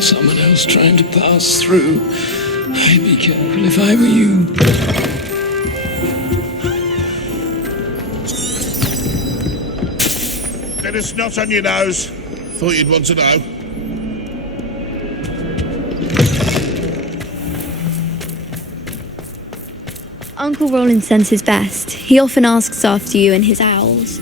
Someone else trying to pass through. I'd be careful if I were you. Get a snot on your nose. Thought you'd want to know. Uncle Roland sends his best. He often asks after you and his owls.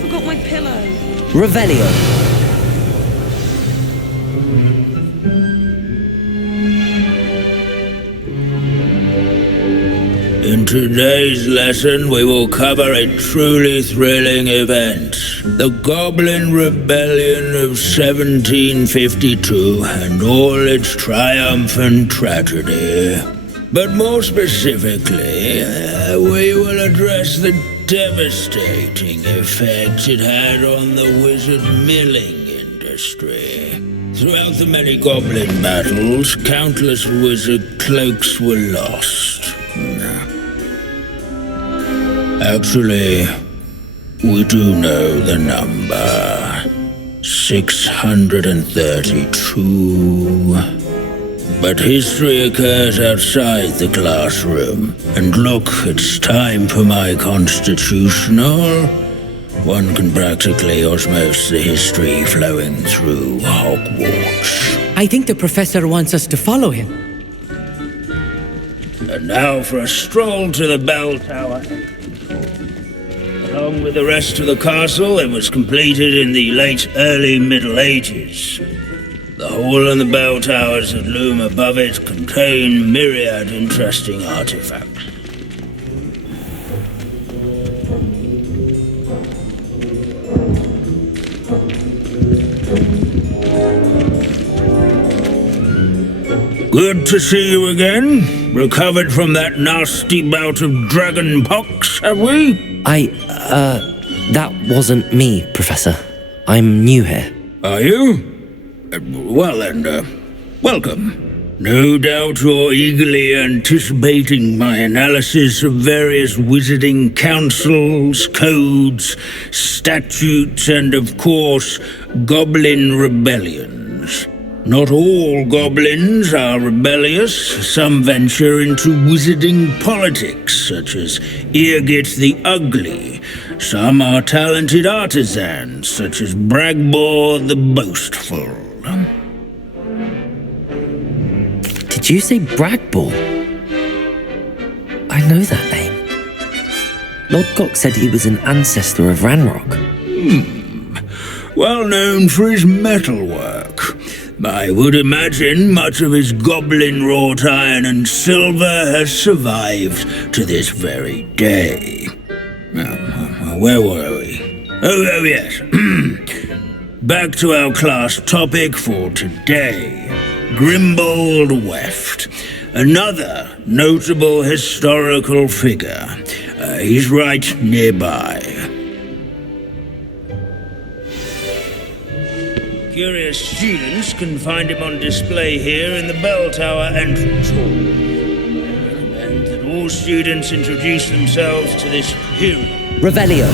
Forgot my pillow. Revelio. In today's lesson, we will cover a truly thrilling event. The Goblin Rebellion of 1752 and all its triumph and tragedy. But more specifically, we will address the devastating effects it had on the wizard milling industry. Throughout the many goblin battles, countless wizard cloaks were lost. Actually, we do know the number. 632. But history occurs outside the classroom. And look, it's time for my constitutional. One can practically osmose the history flowing through Hogwarts. I think the professor wants us to follow him. And now for a stroll to the bell tower. Along with the rest of the castle, it was completed in the late early Middle Ages. The hall and the bell towers that loom above it contain myriad interesting artifacts. Good to see you again. Recovered from that nasty bout of dragon pox, have we? That wasn't me, Professor. I'm new here. Are you? Well then, welcome. No doubt you're eagerly anticipating my analysis of various wizarding councils, codes, statutes, and of course, goblin rebellions. Not all goblins are rebellious. Some venture into wizarding politics, such as Eargit the Ugly. Some are talented artisans, such as Bragbor the Boastful. Did you say Bragbor? I know that name. Lodgok said he was an ancestor of Ranrok. Well known for his metalwork. I would imagine much of his goblin-wrought iron and silver has survived to this very day. Where were we? Oh yes. Back to our class topic for today. Grimbold Weft. Another notable historical figure. He's right nearby. Curious students can find him on display here in the bell tower entrance hall. I recommend that all students introduce themselves to this hero. Revelio.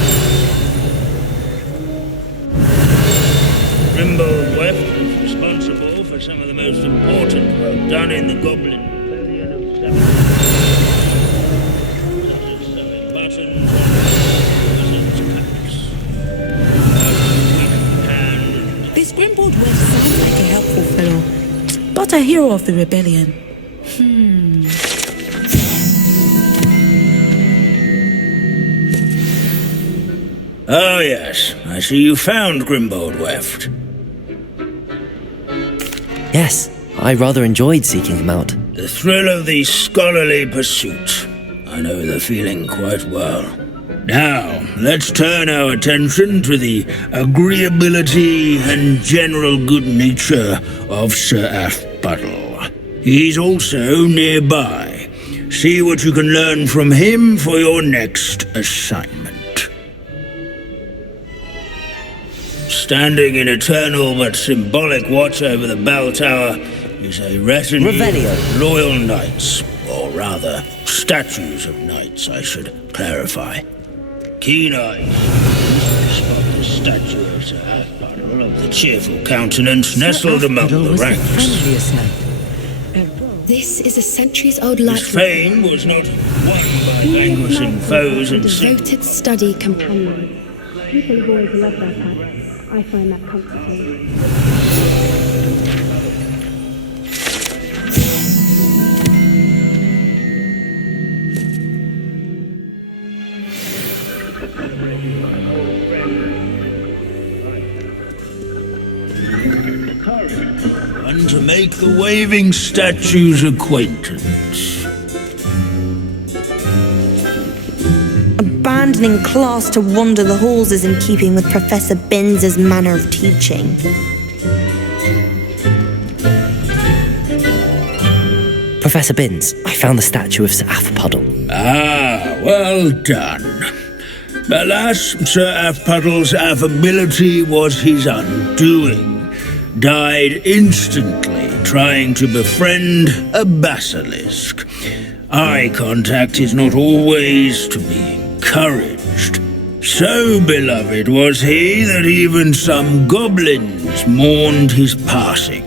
Grimbold Weft was responsible for some of the most important work done in the Goblin Rebellion of 1752, such as sewing buttons on wizards' caps. This Grimbold West sounds like a helpful fellow, but a hero of the rebellion. Oh yes, I see you found Grimbold Weft. Yes, I rather enjoyed seeking him out. The thrill of the scholarly pursuit. I know the feeling quite well. Now, let's turn our attention to the agreeability and general good nature of Sir Athbuddle. He's also nearby. See what you can learn from him for your next assignment. Standing in eternal but symbolic watch over the bell tower is a retinue of loyal knights, or rather, statues of knights, I should clarify. Keen eyes spot the statue of Sir Athbuddle of the cheerful countenance nestled among the ranks. This is a centuries-old life. His fame was not won by vanquishing foes and devoted study companion. People have always loved their pets. I find that comforting. And to make the waving statue's acquaintance. Abandoning class to wander the halls is in keeping with Professor Binns' manner of teaching. Professor Binns, I found the statue of Sir Athbuddle. Ah, well done. Alas, Sir Athbuddle's affability was his undoing. Died instantly trying to befriend a basilisk. Eye contact is not always to be encouraged. So beloved was he that even some goblins mourned his passing.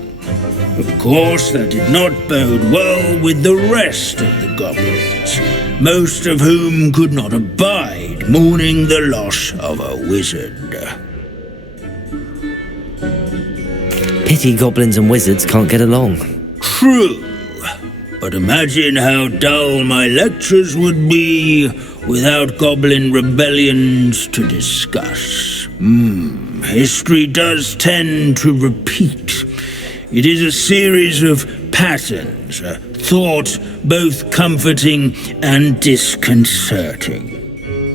Of course, that did not bode well with the rest of the goblins, most of whom could not abide mourning the loss of a wizard. Pity goblins and wizards can't get along. True, but imagine how dull my lectures would be without goblin rebellions to discuss. History does tend to repeat. It is a series of patterns, a thought both comforting and disconcerting.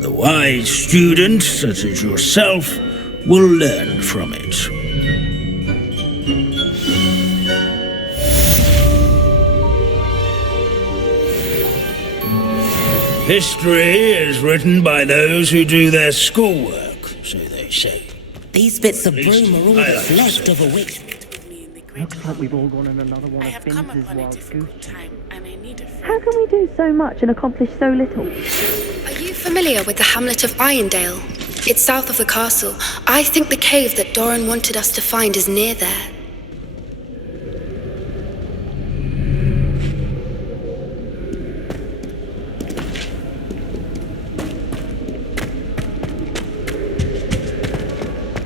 The wise student, such as yourself, will learn from it. History is written by those who do their schoolwork, so they say. These bits of broom are all that's left of a week. Looks like we've all gone on another one of Binns' wild goose. How can we do so much and accomplish so little? Are you familiar with the hamlet of Irondale? It's south of the castle. I think the cave that Doran wanted us to find is near there.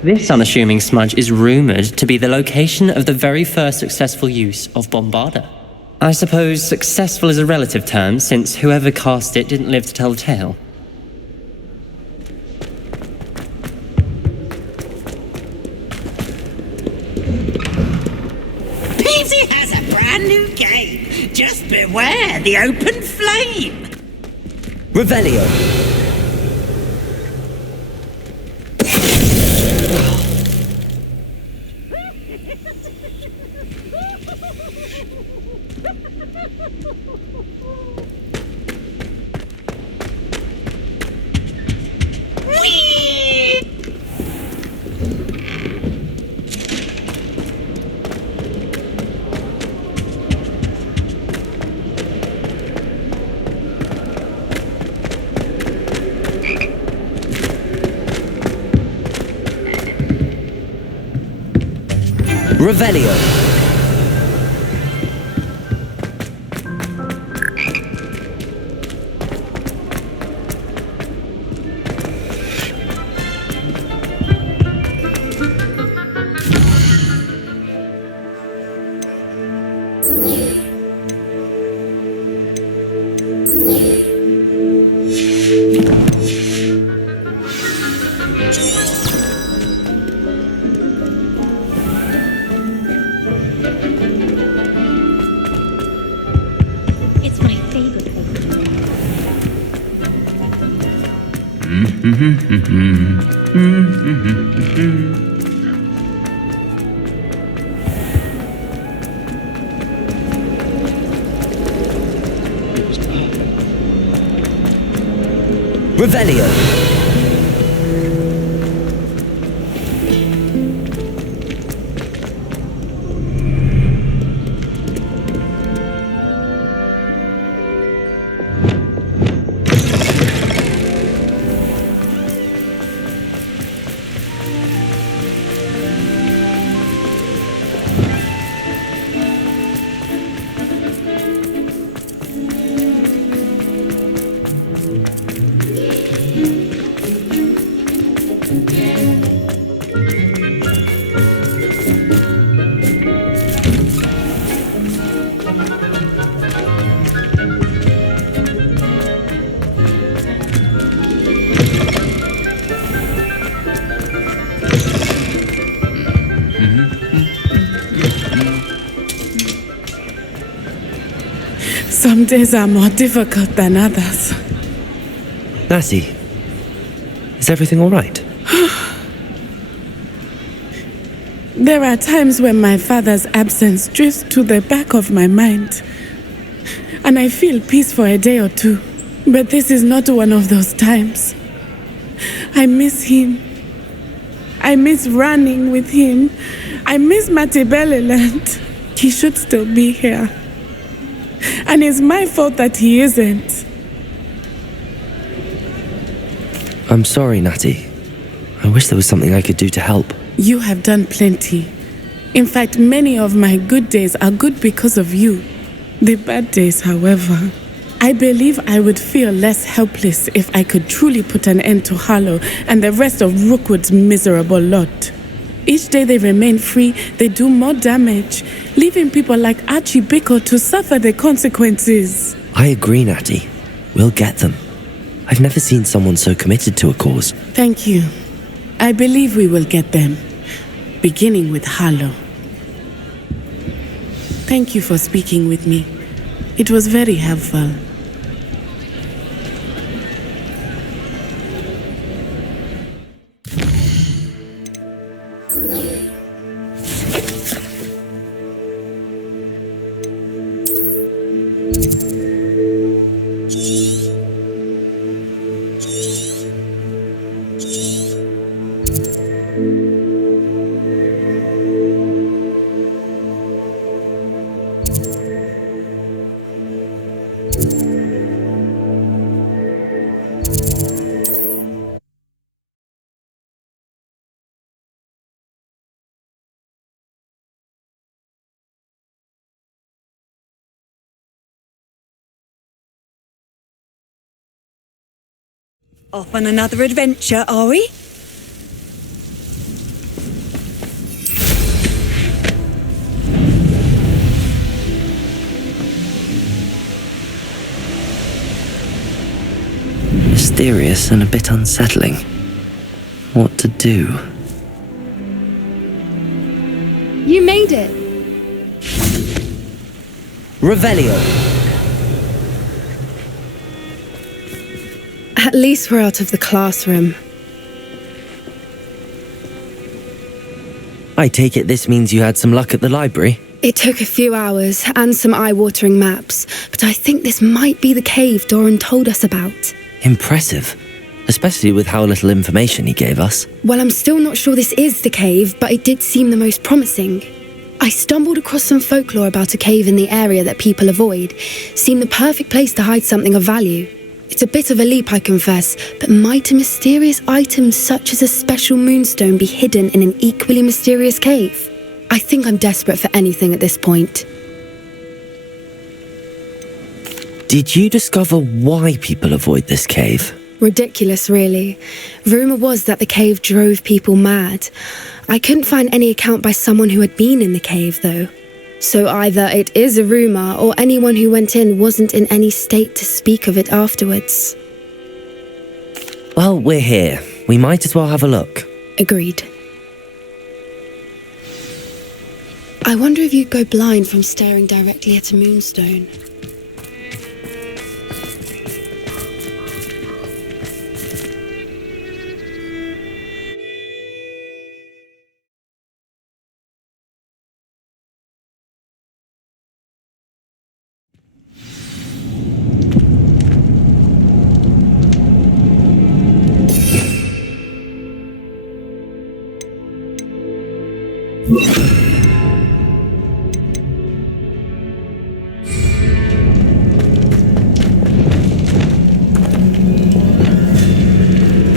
This unassuming smudge is rumoured to be the location of the very first successful use of Bombarda. I suppose successful is a relative term, since whoever cast it didn't live to tell the tale. Peasy has a brand new game. Just beware the open flame. Revelio. Revelio. Revelio. Some days are more difficult than others. Lassie, is everything all right? There are times when my father's absence drifts to the back of my mind, and I feel peace for a day or two. But this is not one of those times. I miss him. I miss running with him. I miss Matibeleland. He should still be here. And it's my fault that he isn't. I'm sorry, Natty. I wish there was something I could do to help. You have done plenty. In fact, many of my good days are good because of you. The bad days, however, I believe I would feel less helpless if I could truly put an end to Harlow and the rest of Rookwood's miserable lot. Each day they remain free, they do more damage, leaving people like Archie Bickle to suffer the consequences. I agree, Natty. We'll get them. I've never seen someone so committed to a cause. Thank you. I believe we will get them, beginning with Harlow. Thank you for speaking with me. It was very helpful. Off on another adventure, are we? Mysterious and a bit unsettling. What to do? You made it. Revelio. At least we're out of the classroom. I take it this means you had some luck at the library? It took a few hours and some eye-watering maps, but I think this might be the cave Doran told us about. Impressive. Especially with how little information he gave us. Well, I'm still not sure this is the cave, but it did seem the most promising. I stumbled across some folklore about a cave in the area that people avoid. Seemed the perfect place to hide something of value. It's a bit of a leap, I confess, but might a mysterious item such as a special moonstone be hidden in an equally mysterious cave? I think I'm desperate for anything at this point. Did you discover why people avoid this cave? Ridiculous, really. Rumour was that the cave drove people mad. I couldn't find any account by someone who had been in the cave, though. So either it is a rumour, or anyone who went in wasn't in any state to speak of it afterwards. Well, we're here. We might as well have a look. Agreed. I wonder if you'd go blind from staring directly at a moonstone.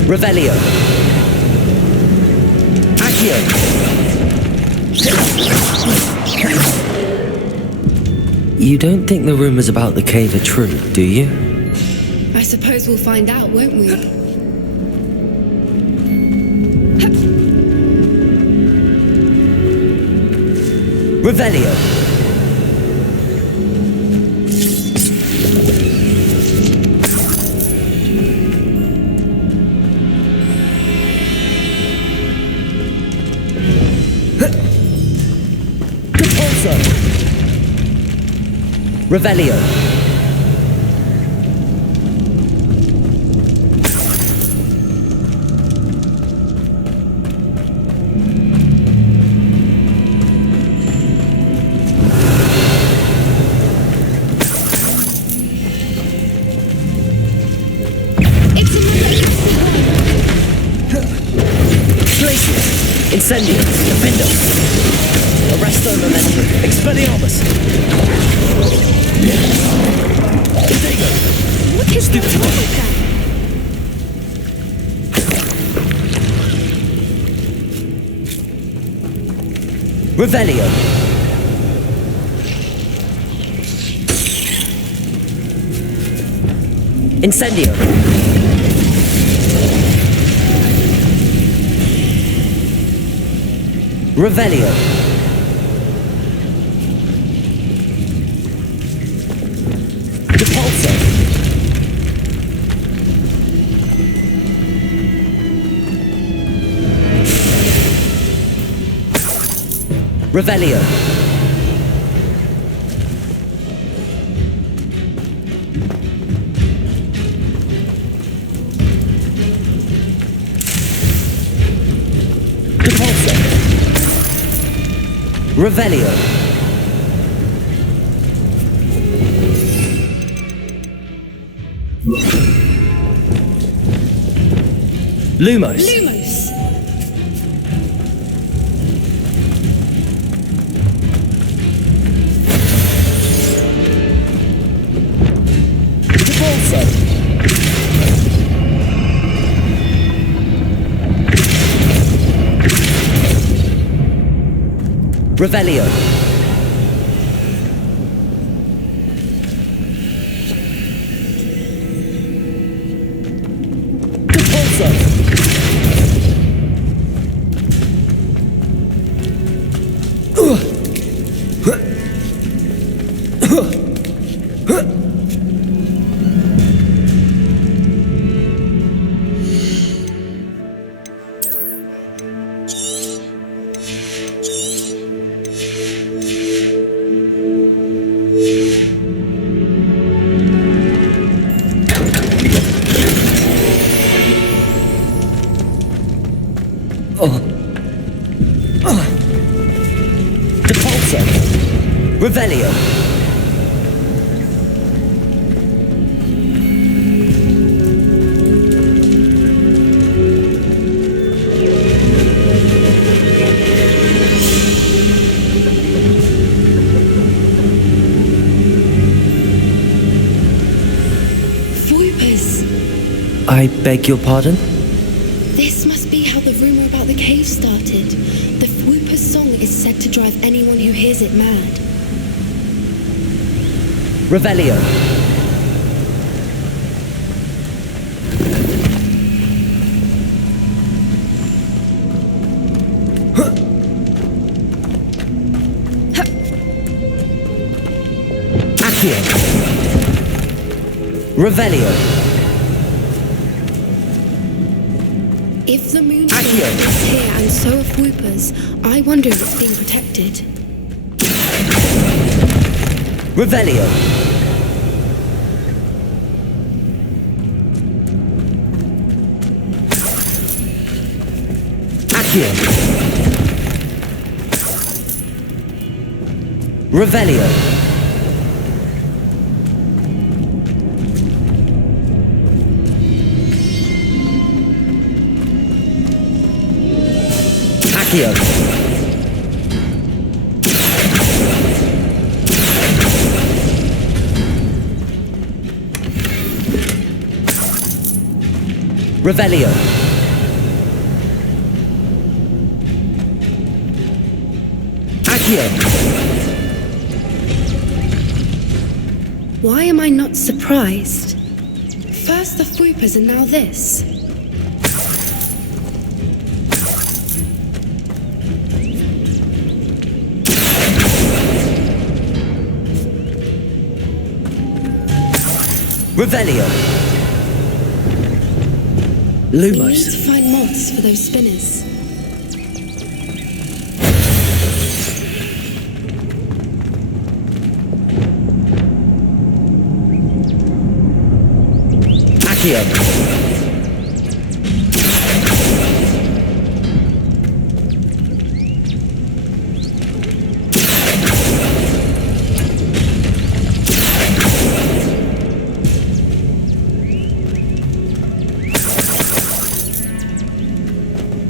Revelio. Accio. You don't think the rumors about the cave are true, do you? I suppose we'll find out, won't we? Revelio. Repulsor. Revelio. Incendio, Defendo, Arresto Momentum, Expelliarmus, Indigo, What is the wrong with that? Revelio, Incendio, Revelio. Repulsor. Revelio. Repulsor. Revelio. Lumos. Lumos. Repulsor. Revelio. Repulsor. Repulsor. Revelio. Voipers. I beg your pardon? This must be how the rumor about the cave started. The Whooper's song is said to drive anyone who hears it mad. Revelio. Accio. Revelio. If the moon Accio. is here and so are Whoopers, I wonder if it's being protected. Revelio. Accio. Revelio. Accio. Revelio. Accio. Why am I not surprised? First the Fuipas and now this. Revelio. We need Lumos. to find moths for those spinners. Accio.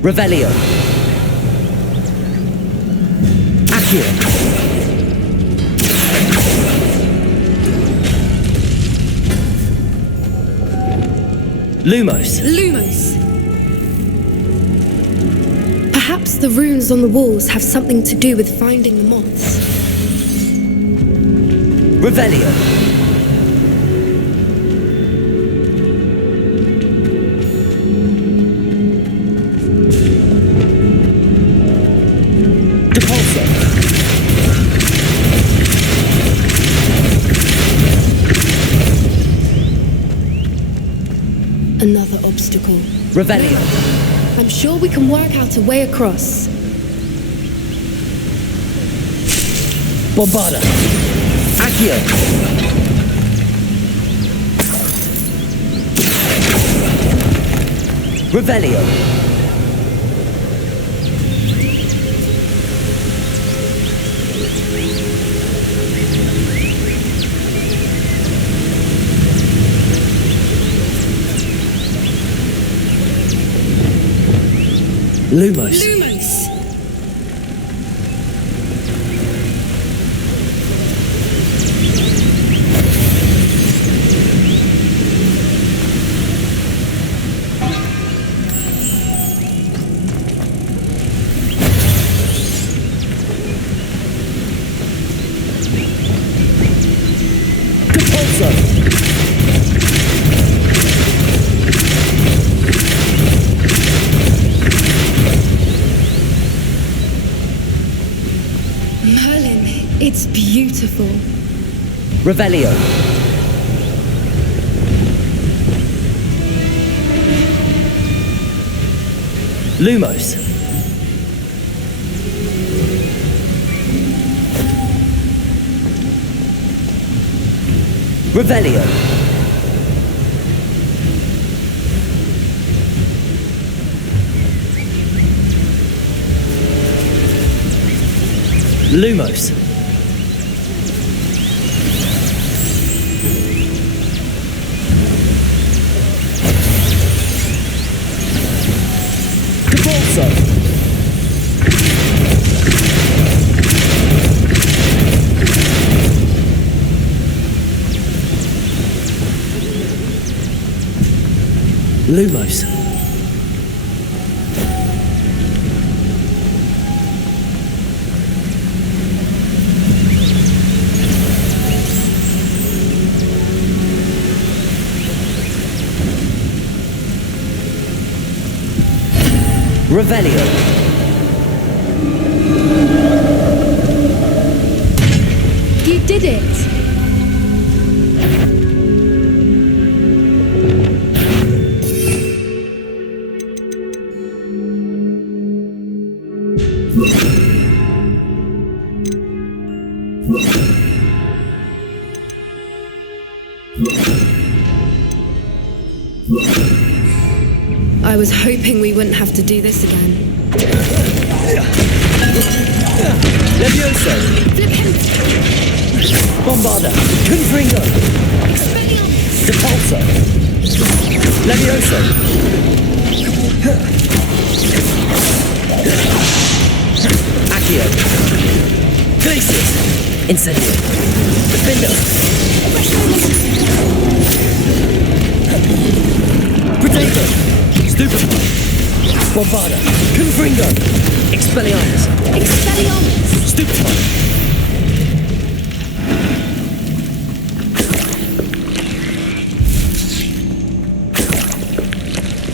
Revelio. Accio. Lumos. Lumos! Perhaps the runes on the walls have something to do with finding the moths. Revelio. Depulso. Another obstacle. Revelio. I'm sure we can work out a way across. Bombarda. Accio. Revelio. Lumos. Lumos! Depulso. Merlin, it's beautiful. Revelio. Lumos. Revelio. Lumos. Depulso. Lumos. Revelio. You did it! I was hoping we wouldn't have to do this again. Levioso. Flip him! Bombarda. Confringo. Expelliarmus! Depulso. Levioso. Accio. Glacius. Incendio. Defender. Potato. Bombarda! Confringo! Expelliarmus! Expelliarmus! Stupefy!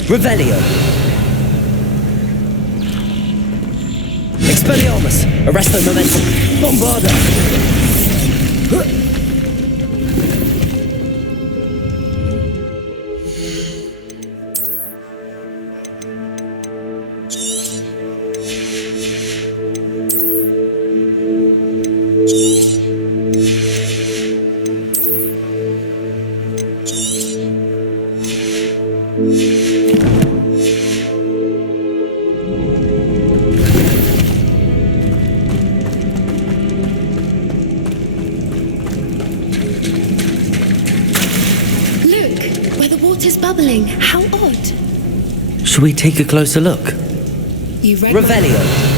Revelio! Expelliarmus! Arresto momentum! Bombarda! Bubbling. How odd. Shall we take a closer look? You read Revelio.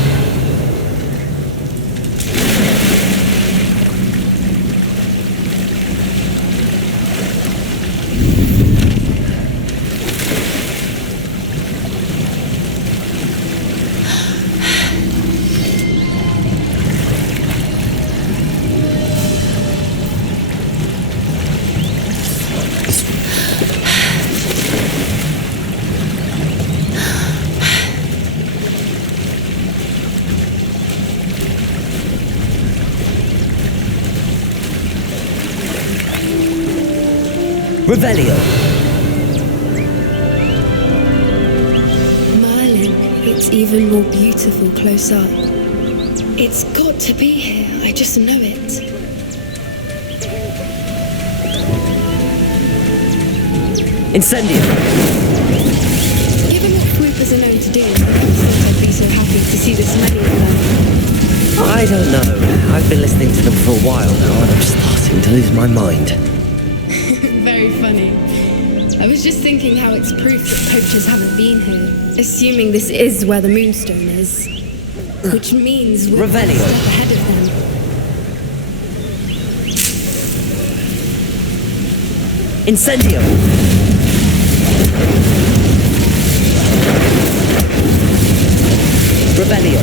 Revelio. Merlin, it's even more beautiful close up. It's got to be here, I just know it. Incendio. Given what swoopers are known to do, I thought I'd be so happy to see this many of them. I don't know. I've been listening to them for a while now and I'm starting to lose my mind. Very funny. I was just thinking how it's proof that poachers haven't been here, assuming this is where the Moonstone is. Which means we're one step ahead of them. Incendio! Revelio!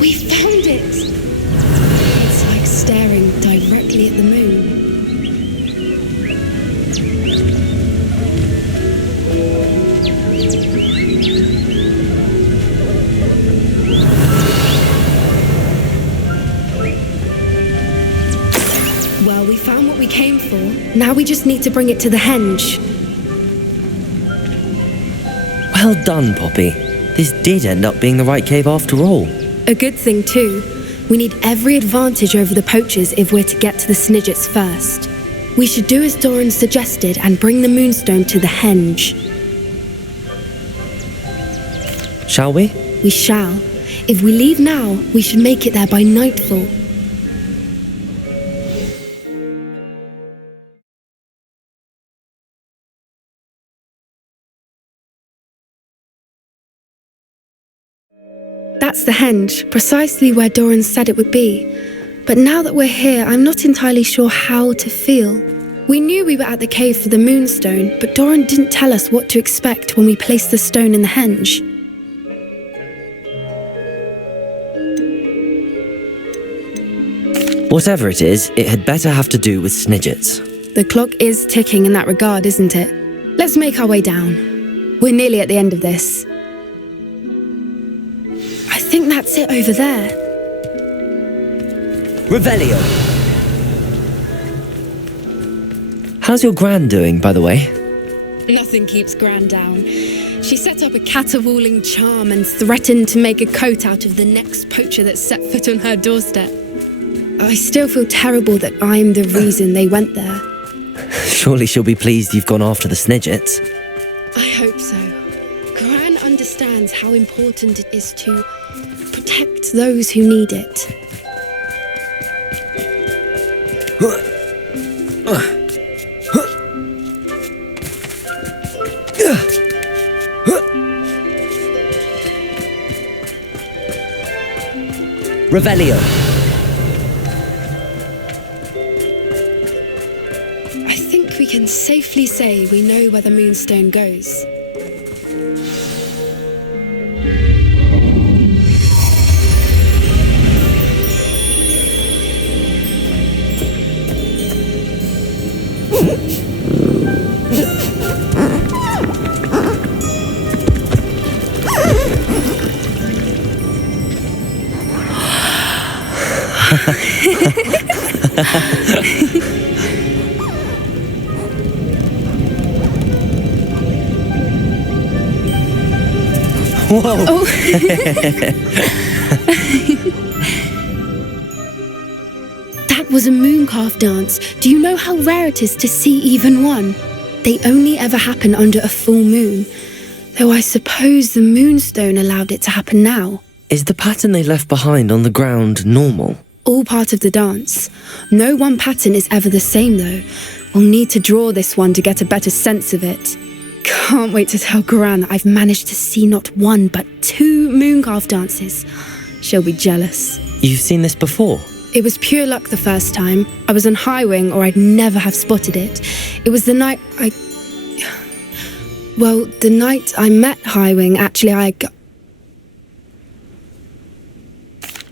We found it! It's like staring directly at the moon. Well, we found what we came for. Now we just need to bring it to the henge. Well done, Poppy. This did end up being the right cave after all. A good thing too. We need every advantage over the poachers if we're to get to the Snidgets first. We should do as Doran suggested and bring the Moonstone to the henge. Shall we? We shall. If we leave now, we should make it there by nightfall. That's the henge, precisely where Doran said it would be. But now that we're here, I'm not entirely sure how to feel. We knew we were at the cave for the Moonstone, but Doran didn't tell us what to expect when we placed the stone in the henge. Whatever it is, it had better have to do with Snidgets. The clock is ticking in that regard, isn't it? Let's make our way down. We're nearly at the end of this. I think that's it over there. Revelio. How's your Gran doing, by the way? Nothing keeps Gran down. She set up a caterwauling charm and threatened to make a coat out of the next poacher that set foot on her doorstep. I still feel terrible that I'm the reason they went there. Surely she'll be pleased you've gone after the Snidgets. I hope so. Gran understands how important it is to protect those who need it. Revelio. I think we can safely say we know where the Moonstone goes. Whoa! Oh. That was a mooncalf dance. Do you know how rare it is to see even one? They only ever happen under a full moon. Though I suppose the Moonstone allowed it to happen now. Is the pattern they left behind on the ground normal? All part of the dance. No one pattern is ever the same though. We'll need to draw this one to get a better sense of it. Can't wait to tell Gran that I've managed to see not one but 2 mooncalf dances. She'll be jealous. You've seen this before? It was pure luck the first time. I was on Highwing or I'd never have spotted it. It was the night the night I met Highwing, actually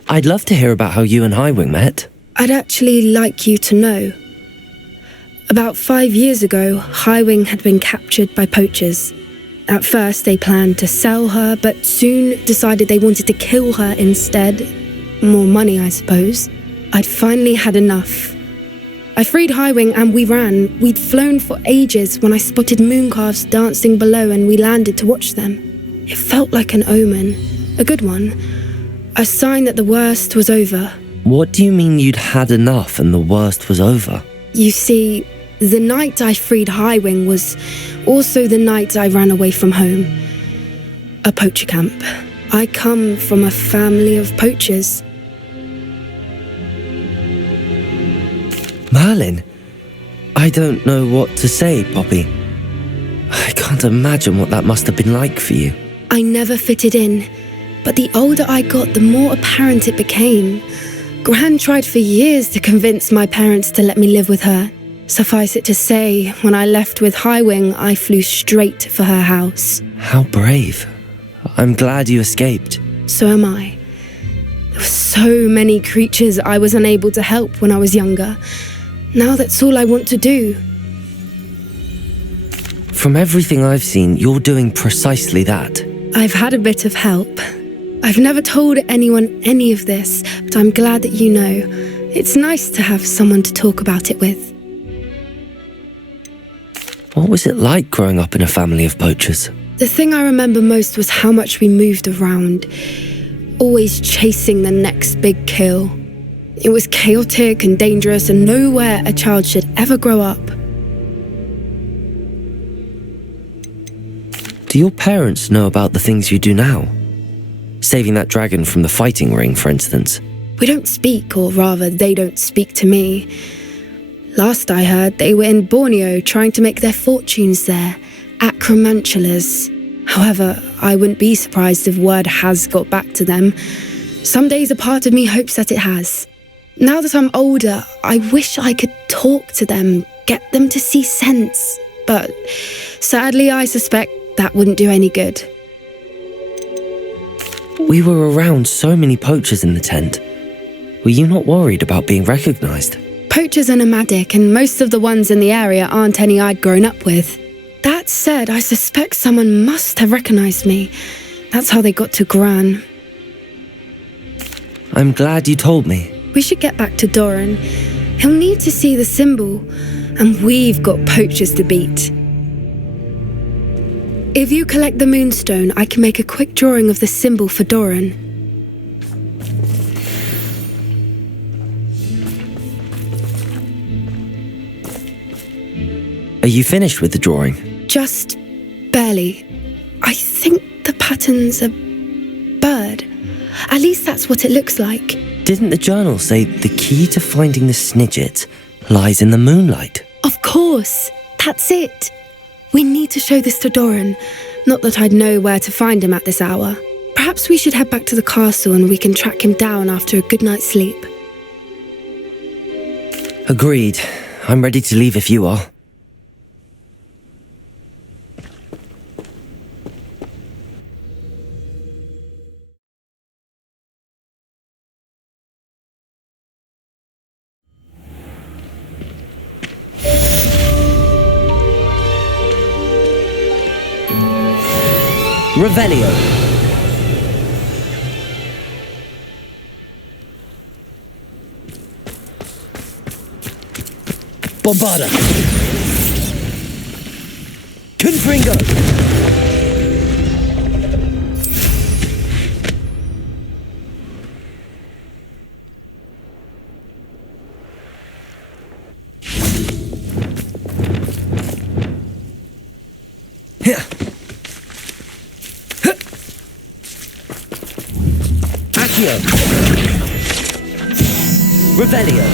I'd love to hear about how you and Highwing met. I'd actually like you to know. About 5 years ago, Highwing had been captured by poachers. At first, they planned to sell her, but soon decided they wanted to kill her instead. More money, I suppose. I'd finally had enough. I freed Highwing and we ran. We'd flown for ages when I spotted mooncalves dancing below and we landed to watch them. It felt like an omen. A good one. A sign that the worst was over. What do you mean you'd had enough and the worst was over? You see, the night I freed Highwing was also the night I ran away from home. A poacher camp. I come from a family of poachers. Merlin? I don't know what to say, Poppy. I can't imagine what that must have been like for you. I never fitted in, but the older I got, the more apparent it became. Gran tried for years to convince my parents to let me live with her. Suffice it to say, when I left with Highwing, I flew straight for her house. How brave. I'm glad you escaped. So am I. There were so many creatures I was unable to help when I was younger. Now that's all I want to do. From everything I've seen, you're doing precisely that. I've had a bit of help. I've never told anyone any of this, but I'm glad that you know. It's nice to have someone to talk about it with. What was it like growing up in a family of poachers? The thing I remember most was how much we moved around, always chasing the next big kill. It was chaotic and dangerous and nowhere a child should ever grow up. Do your parents know about the things you do now? Saving that dragon from the fighting ring, for instance. We don't speak, or rather, they don't speak to me. Last I heard, they were in Borneo trying to make their fortunes there, acromantulas. However, I wouldn't be surprised if word has got back to them. Some days a part of me hopes that it has. Now that I'm older, I wish I could talk to them, get them to see sense. But sadly, I suspect that wouldn't do any good. We were around so many poachers in the tent. Were you not worried about being recognised? Poachers are nomadic, and most of the ones in the area aren't any I'd grown up with. That said, I suspect someone must have recognised me. That's how they got to Gran. I'm glad you told me. We should get back to Doran. He'll need to see the symbol, and we've got poachers to beat. If you collect the Moonstone, I can make a quick drawing of the symbol for Doran. Are you finished with the drawing? Just barely. I think the pattern's a bird. At least that's what it looks like. Didn't the journal say the key to finding the Snidget lies in the moonlight? Of course. That's it. We need to show this to Doran. Not that I'd know where to find him at this hour. Perhaps we should head back to the castle and we can track him down after a good night's sleep. Agreed. I'm ready to leave if you are. Revelio. Bombarda. Confringo. Here. Accio. Revelio.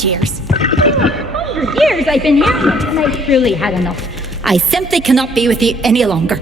Years. 100 years I've been here, and I've truly had enough. I simply cannot be with you any longer.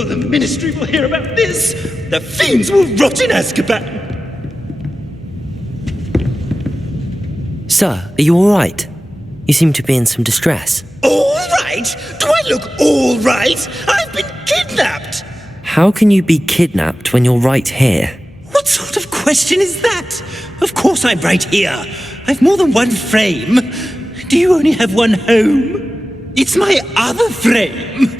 The Ministry will hear about this. The fiends will rot in Azkaban. Sir, are you all right? You seem to be in some distress. All right? Do I look all right? I've been kidnapped. How can you be kidnapped when you're right here? What sort of question is that? Of course I'm right here. I've more than one frame. Do you only have one home? It's my other frame.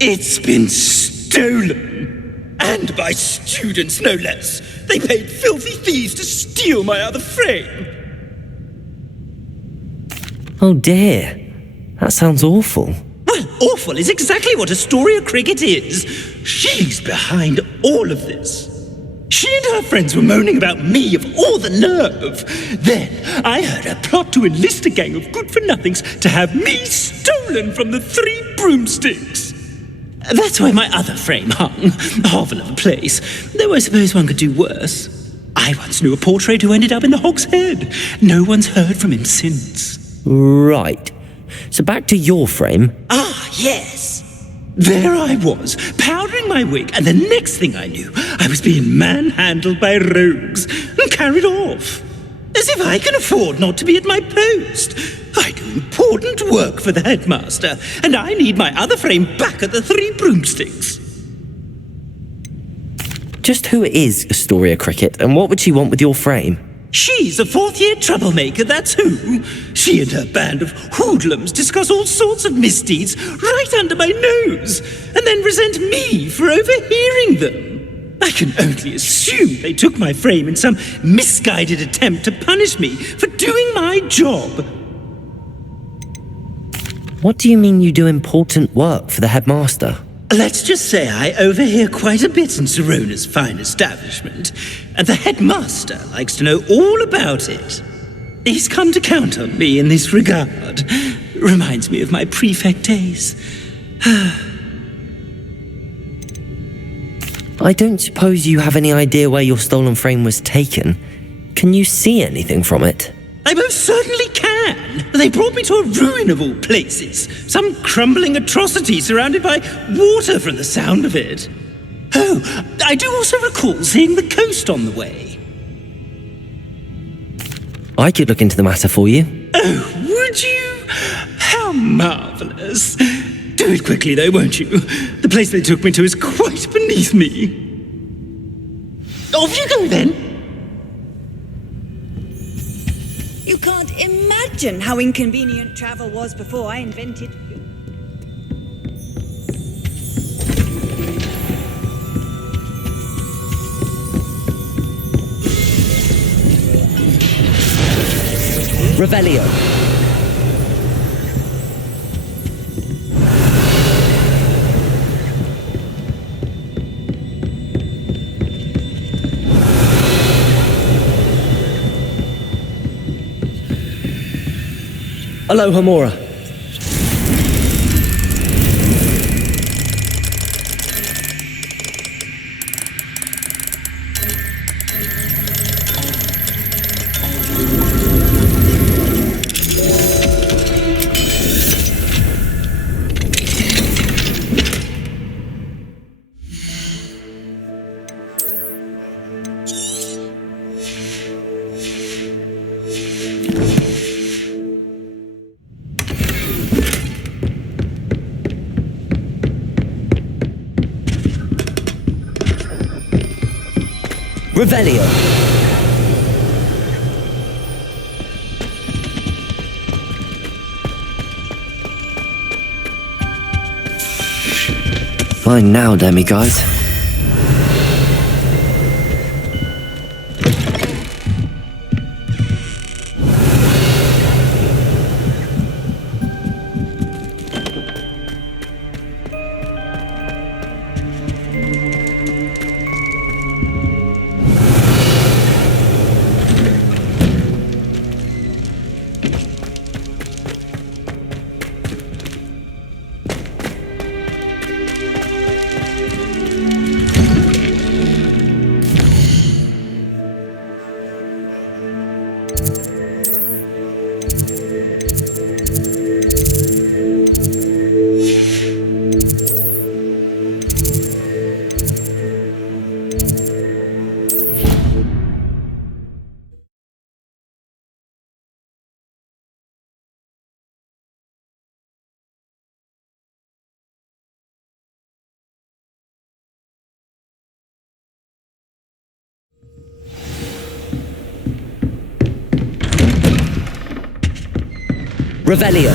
It's been stolen. And by students, no less. They paid filthy thieves to steal my other frame. Oh dear. That sounds awful. Well, awful is exactly what Astoria Cricket is. She's behind all of this. She and her friends were moaning about me of all the nerve. Then I heard her plot to enlist a gang of good-for-nothings to have me stolen from the Three Broomsticks. That's why my other frame hung. A hovel of a place. Though I suppose one could do worse. I once knew a portrait who ended up in the Hog's Head. No one's heard from him since. Right. So back to your frame. Ah, yes. There I was, powdering my wig, and the next thing I knew, I was being manhandled by rogues and carried off. As if I can afford not to be at my post. I do important work for the headmaster, and I need my other frame back at the Three Broomsticks. Just who is Astoria Cricket, and what would she want with your frame? She's a fourth-year troublemaker, that's who. She and her band of hoodlums discuss all sorts of misdeeds right under my nose, and then resent me for overhearing them. I can only assume they took my frame in some misguided attempt to punish me for doing my job. What do you mean you do important work for the headmaster? Let's just say I overhear quite a bit in Sirona's fine establishment, and the headmaster likes to know all about it. He's come to count on me in this regard. Reminds me of my prefect days. I don't suppose you have any idea where your stolen frame was taken. Can you see anything from it? I most certainly can. They brought me to a ruin of all places. Some crumbling atrocity surrounded by water from the sound of it. Oh, I do also recall seeing the coast on the way. I could look into the matter for you. Oh, would you? How marvellous. Do it quickly, though, won't you? The place they took me to is quite beneath me. Off you go, then. You can't imagine how inconvenient travel was before I invented you. Revelio. Aloha Mora. Revelio. Fine now, demigods. Revelio.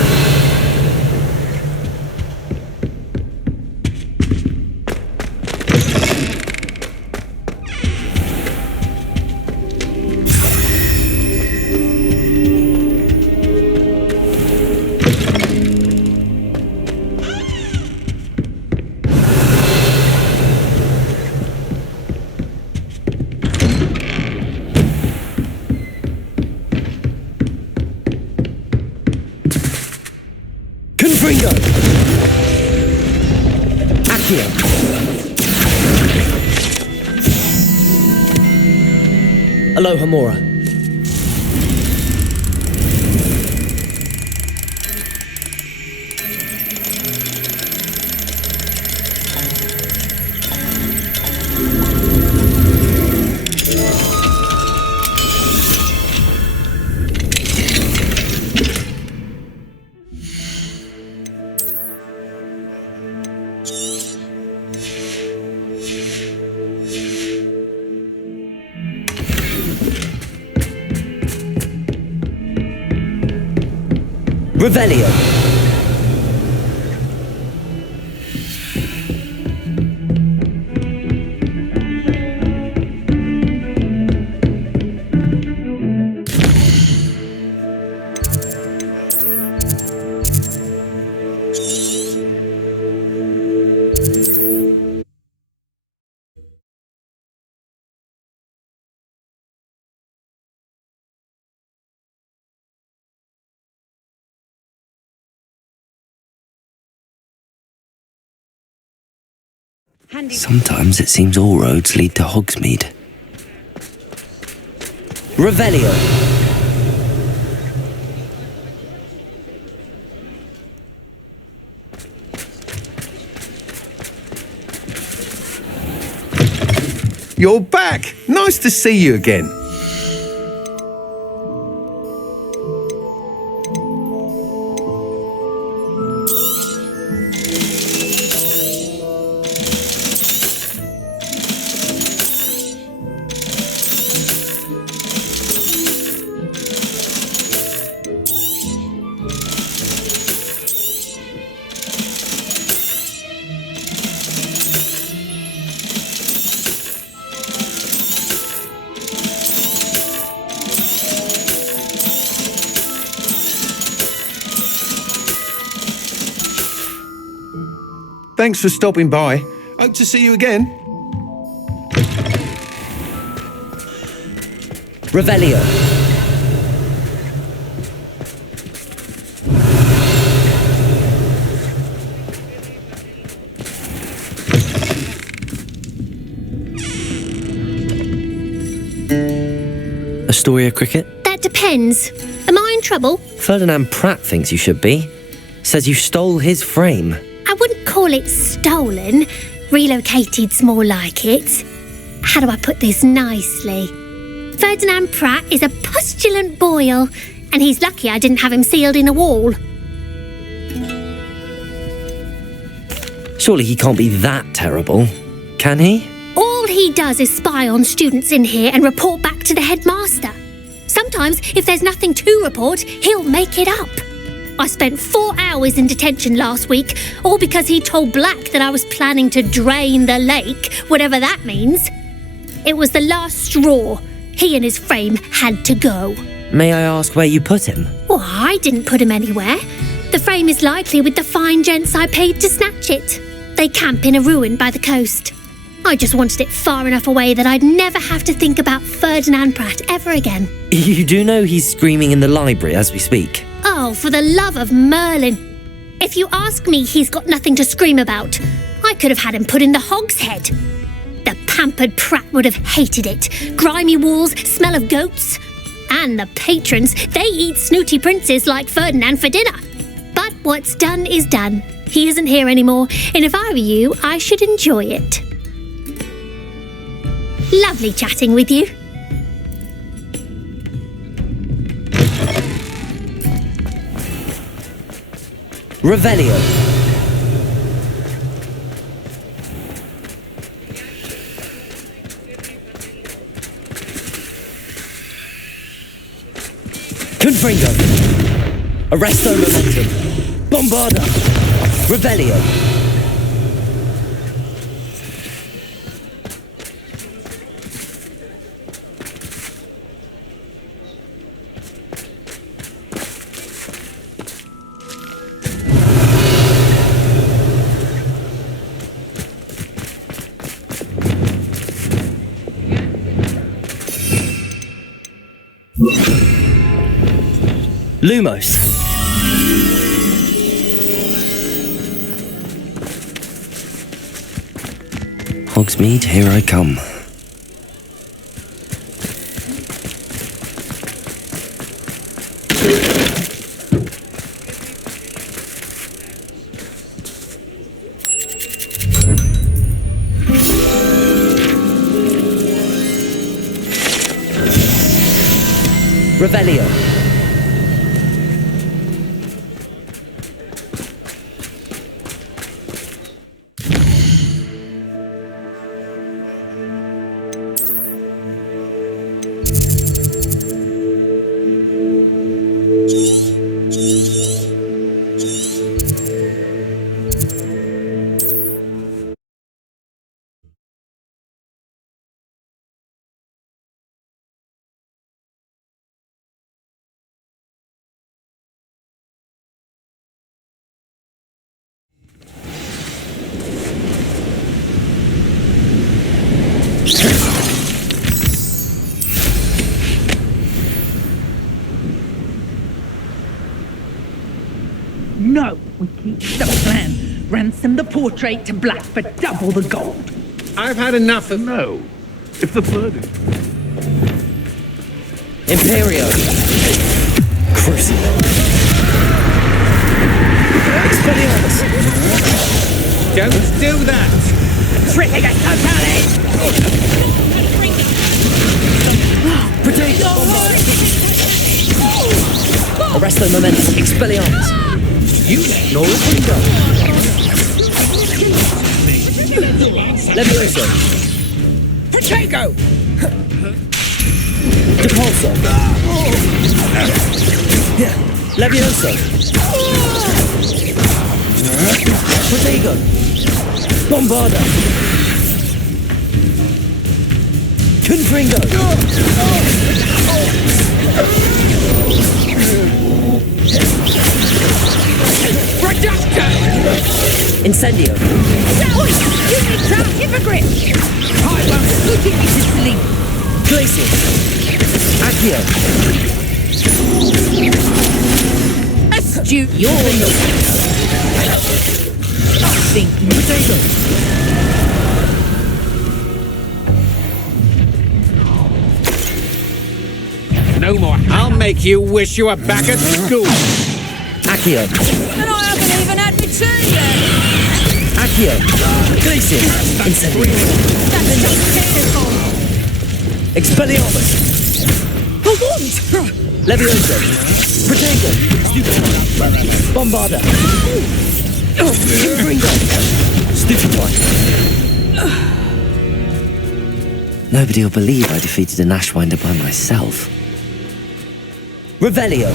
Confringo! Accio! Aloha Mora. Revelio. Sometimes it seems all roads lead to Hogsmeade. Revelio. you're back. Nice to see you again. Thanks for stopping by. Hope to see you again. Revelio. Astoria Cricket? That depends. Am I in trouble? Ferdinand Pratt thinks you should be. Says you stole his frame. I wouldn't call it stolen. Relocated's more like it. How do I put this nicely? Ferdinand Pratt is a postulant boil, and he's lucky I didn't have him sealed in a wall. Surely he can't be that terrible, can he? All he does is spy on students in here and report back to the headmaster. Sometimes, if there's nothing to report, he'll make it up. I spent 4 hours in detention last week, all because he told Black that I was planning to drain the lake, whatever that means. It was the last straw. He and his frame had to go. May I ask where you put him? Well, I didn't put him anywhere. The frame is likely with the fine gents I paid to snatch it. They camp in a ruin by the coast. I just wanted it far enough away that I'd never have to think about Ferdinand Pratt ever again. You do know he's screaming in the library as we speak. Oh, for the love of Merlin. If you ask me, he's got nothing to scream about. I could have had him put in the hogshead. The pampered Pratt would have hated it. Grimy walls, smell of goats. And the patrons, they eat snooty princes like Ferdinand for dinner. But what's done is done. He isn't here anymore, and if I were you, I should enjoy it. Lovely chatting with you. Revelio. Confringo. Arresto momentum. Bombarda. Revelio. Lumos. Hogsmeade, here I come. Revelio. No, we keep the plan. Ransom the portrait to Black for double the gold. I've had enough of... No. If the bird is... Imperio. Crucible. Expelliarmus. Don't do that! tripping us totally! Potato! Arresto momentum, expelliarmus! You nor window! Levioso! Potato! Depulso! Levioso! Potato! Bombarda! Confringo! Reductor! Incendio! No! You need trap hypocrite! I won't put it to sleep! Glacial! Accio! Astute! You're nothing! Potato! No more. I'll make you wish you were back at school. Accio! And I haven't even had my tea yet! Accio! Glacial! Incendio! That's just pitiful! Expelliarmus! I want! Levioso! Potato! Bombarda! Confringo! Stupefy! Nobody will believe I defeated an Ashwinder by myself. Revelio!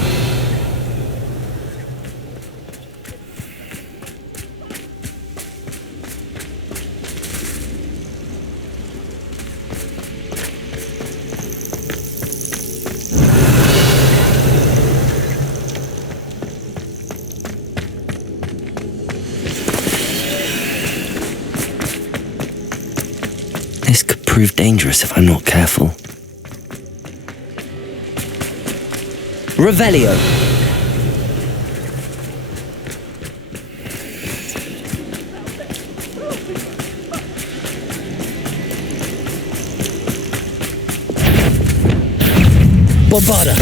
This could prove dangerous if I'm not careful. Revelio! Bombarda!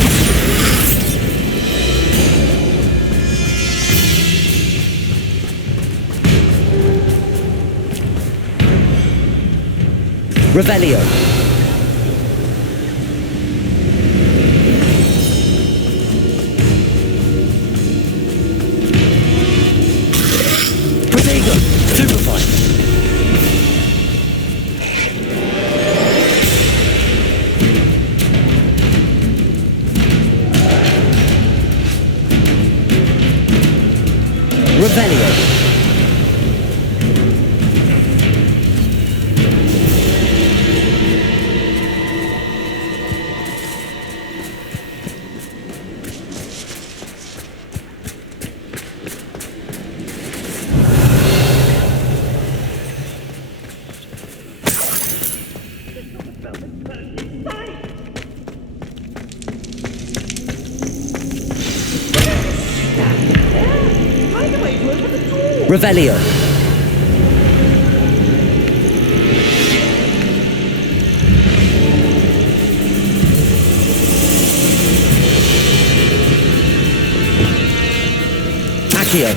Revelio! Protego! Stupefy! Revelio! Revelio! Accio!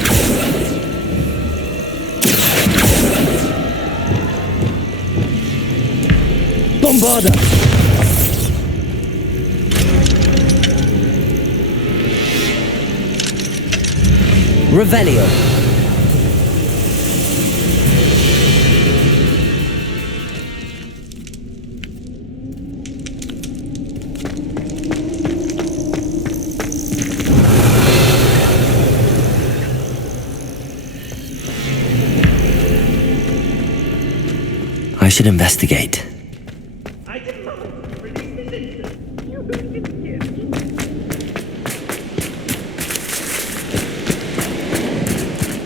Bombarda! Revelio! I should investigate.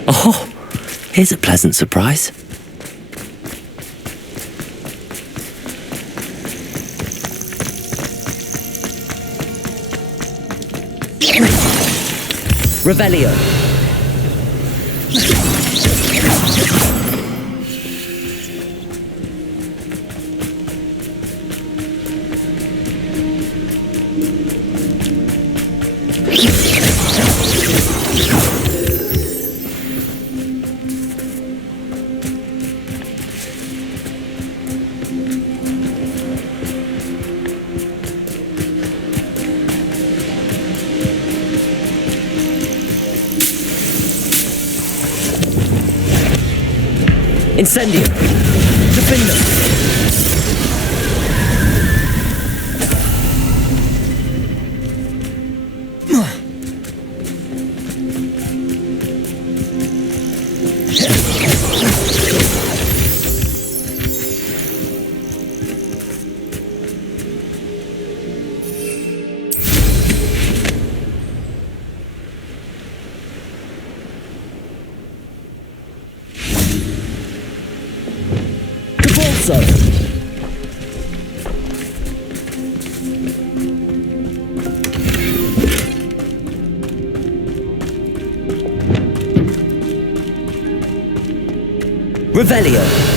Oh, here's a pleasant surprise. Revelio. Incendio! Defender! Revelio.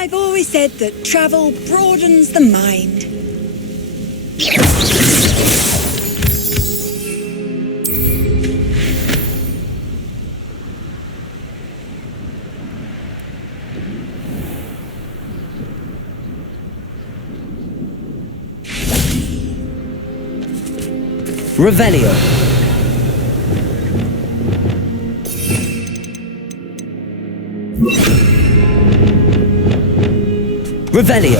I've always said that travel broadens the mind. Revelio. Revelio.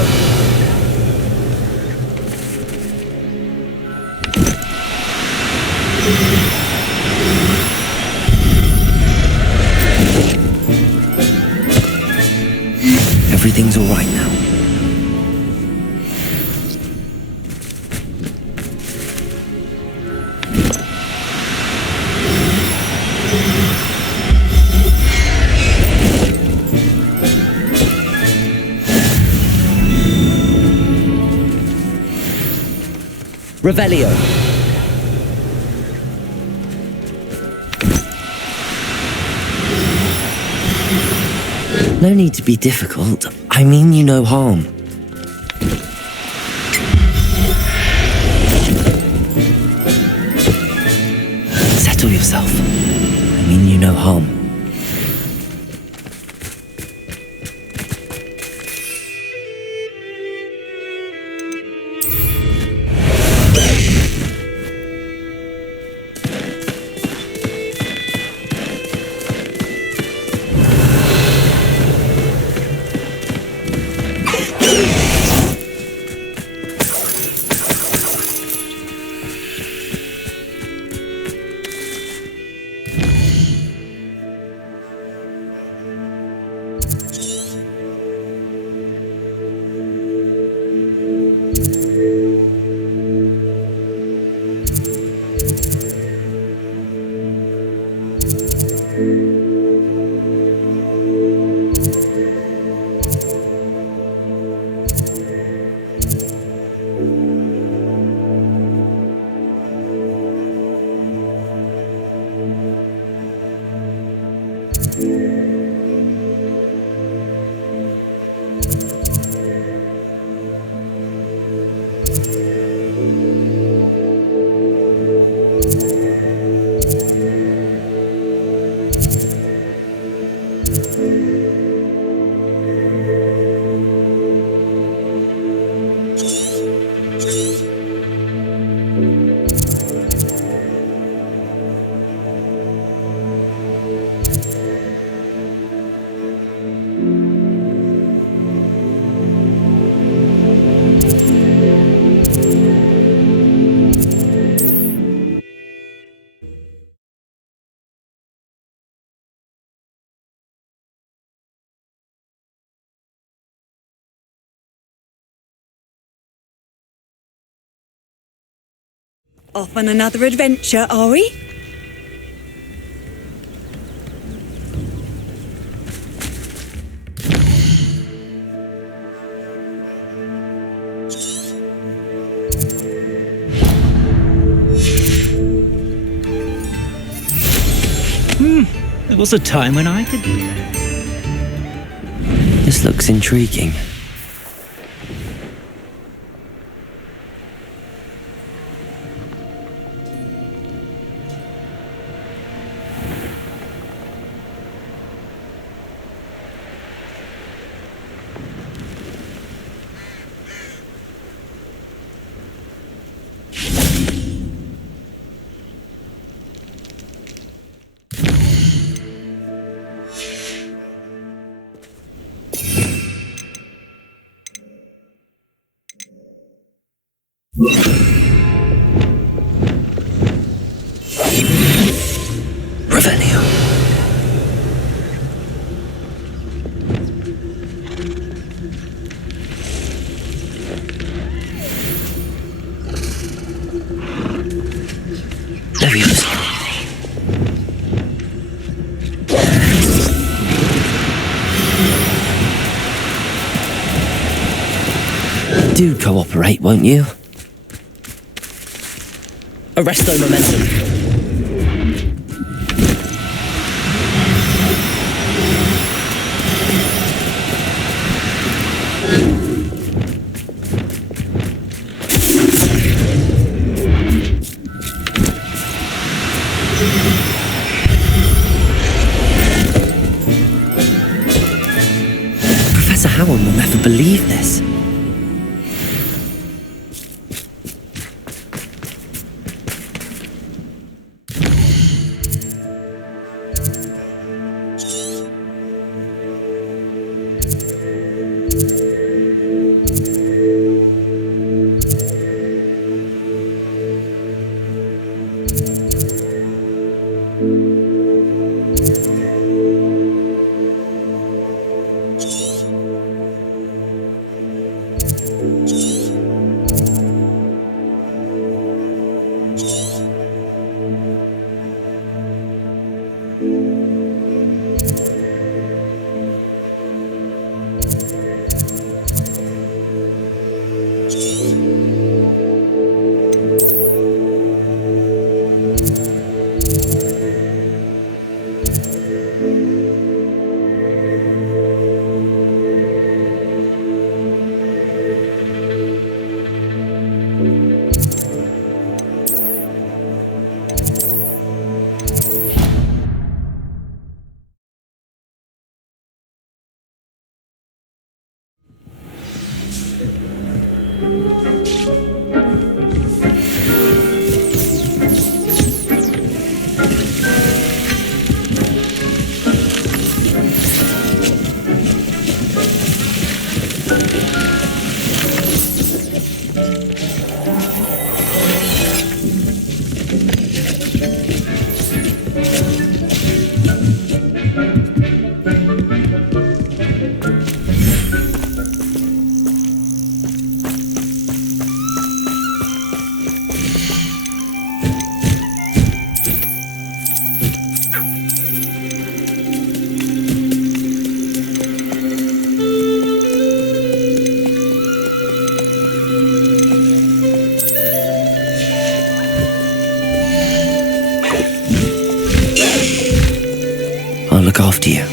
Everything's all right now. Revelio. No need to be difficult. I mean you no harm. Settle yourself. I mean you no harm. Off on another adventure, are we? There was a time when I could do that. This looks intriguing. Revelio. Leviosa. Do cooperate, won't you? Arresto momentum. Professor Howard will never believe this. I'll look after you.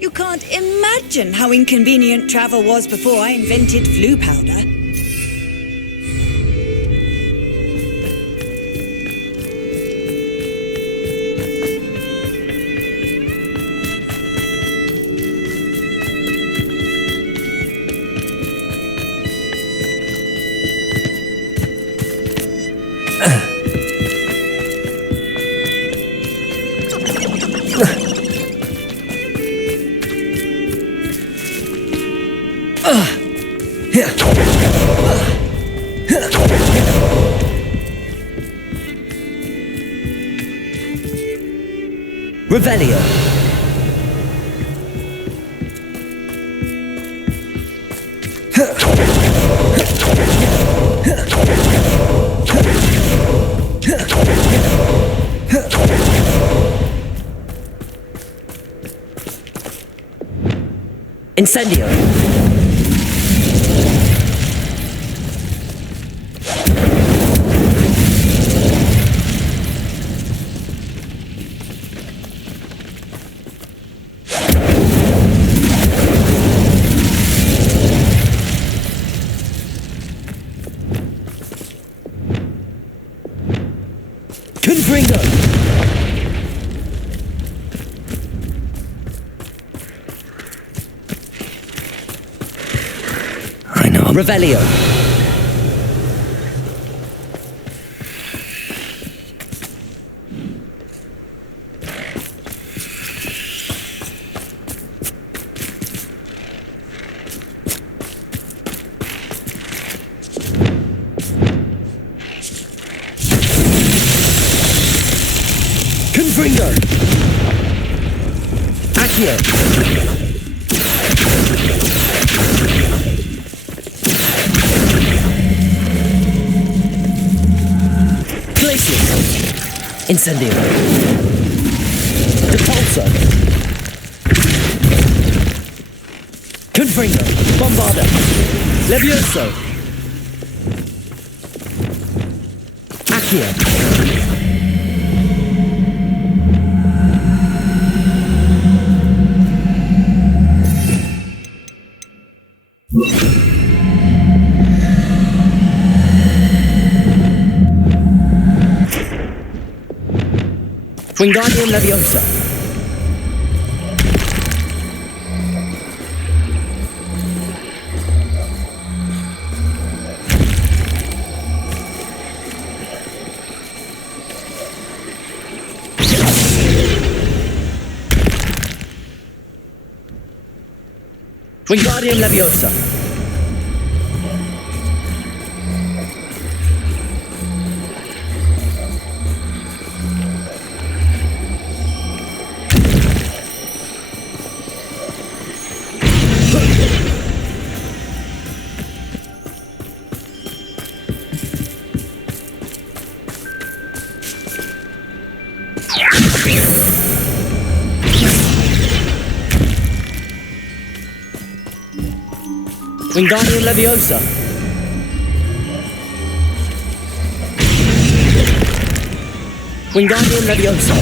You can't imagine how inconvenient travel was before I invented flu powder. Revelio. Incendio. Revelio. Confringo. Accio. Incendio. Depulso. Confringo. Bombarda. Levioso. Accio. Wingardium Leviosa. Wingardium Leviosa. Wingardium Leviosa. Wingardium Leviosa.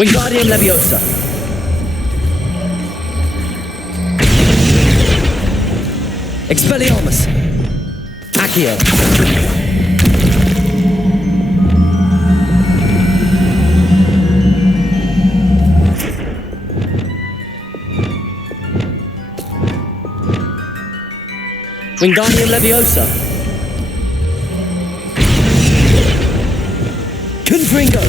Wingardium Leviosa. Expelliarmus. Accio. Wingardium Leviosa. Confringo.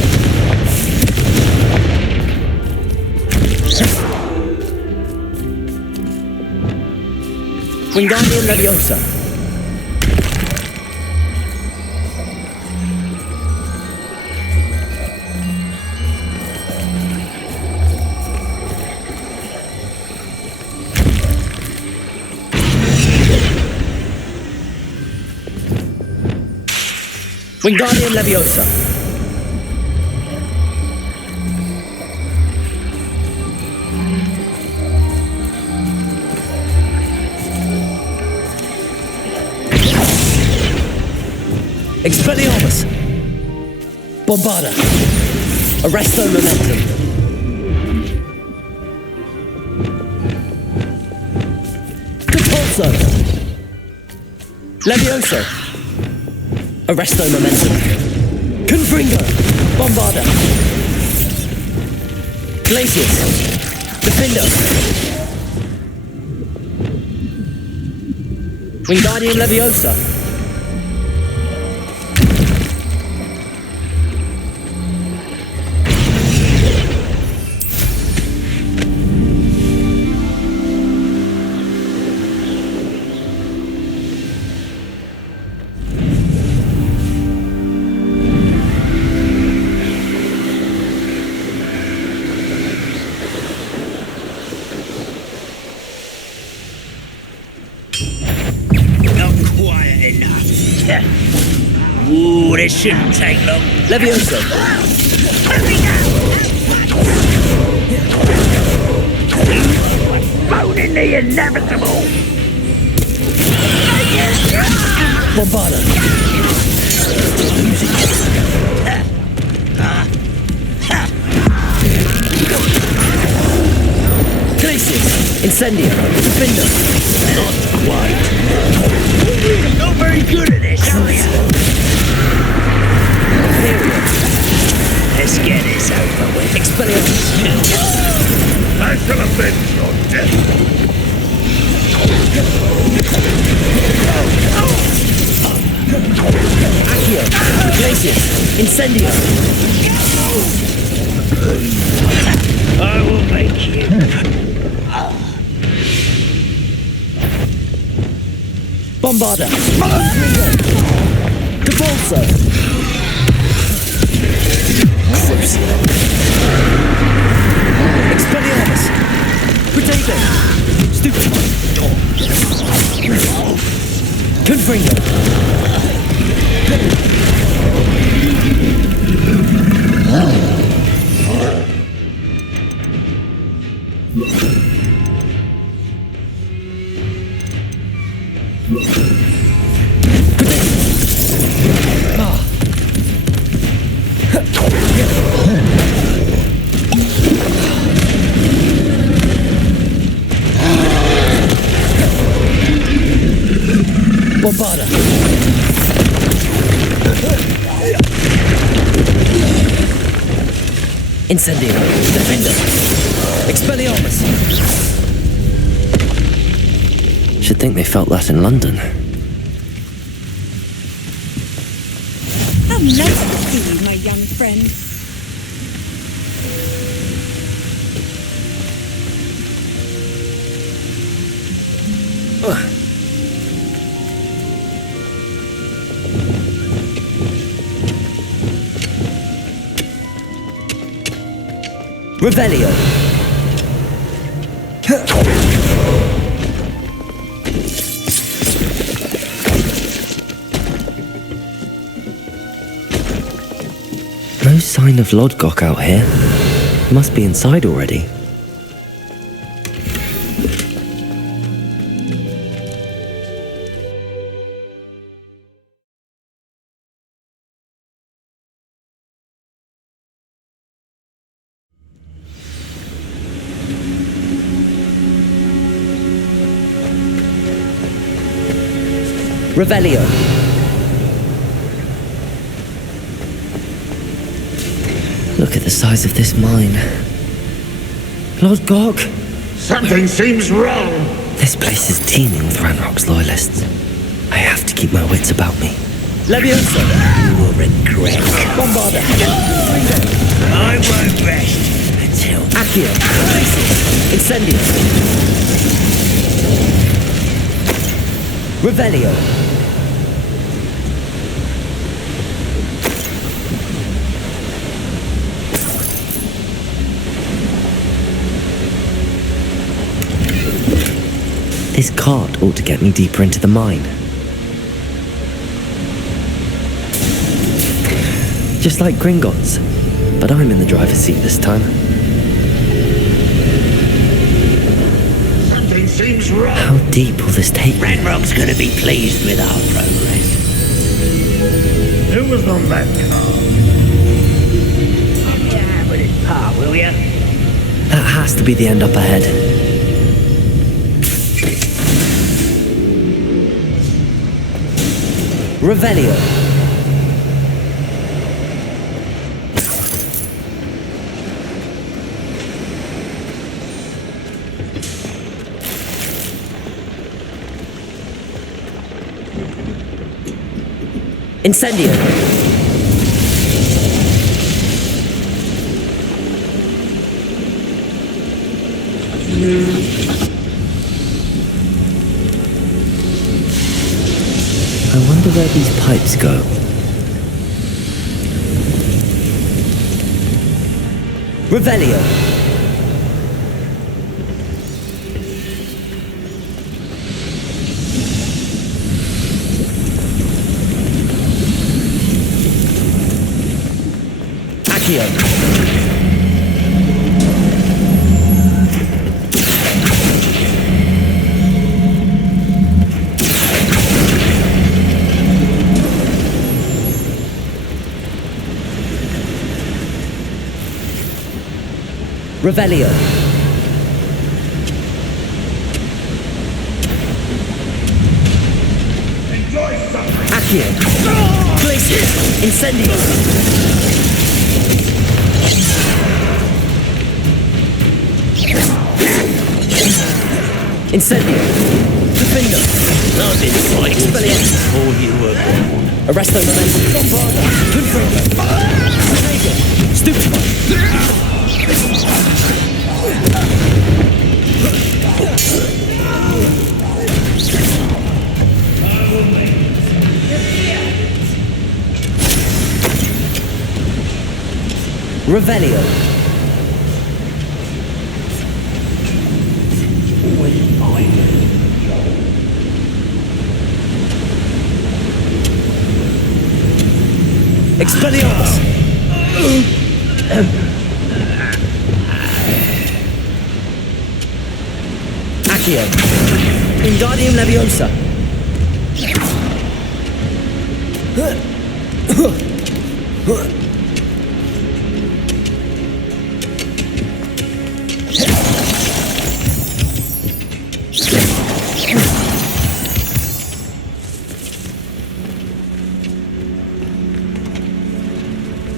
Wingardium Leviosa. Wingardium Leviosa. Expelliarmus. Bombarda. Arresto Momentum. Repulso. Levioso. Arresto Momentum. Confringo. Bombarda. Glacius. Defendo. Wingardium Leviosa. Ooh, this shouldn't take long. Levioso. Postponing the inevitable. Bombarda. Glacius. Incendio. Defendo. Not quite. You're really not very good at this, are you? Let's get this over with. Expelliarmus. I shall avenge your death. Accio. Glacius. Incendio. I will make you. Bombarda. Capulso. Expelliarmus. Protego. Stupid. Confringo. Bombarda. Incendio. Defender. Expelliarmus. Should think they felt that in London. How nice to see you, my young friend. Revelio. No sign of Lodgok out here. Must be inside already. Revelio. Look at the size of this mine. Lodgok! Something seems wrong. This place is teeming with Ranrok's loyalists. I have to keep my wits about me. Leviosa! You will regret. Bombarda! I won't rest until... Accio! Incendio! Revelio! This cart ought to get me deeper into the mine. Just like Gringotts, but I'm in the driver's seat this time. Something seems wrong. How deep will this take me? Ranrok's gonna be pleased with our progress. Who was on that car? Let me have with his part, will ya? That has to be the end up ahead. Revelio! Incendio! I wonder where these pipes go. Revelio! Accio! Revelio! Accio! Glacier! Incendio! Incendio! Defender! I've been fighting before you were born. Arresto momentum! Bombarda! Confirmo! Omega! Stupefy! Revelio! Expelliarmus! Accio! Wingardium Leviosa!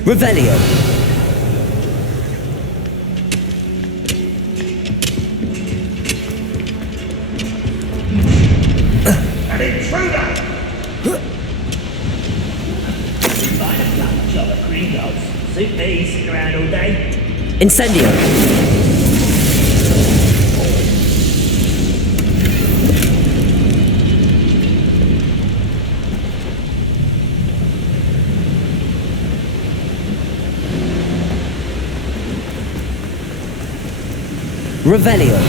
Revelio! An intruder! Find a black job at Gringotts. Suit me, sitting around all day. Incendio! Revelio!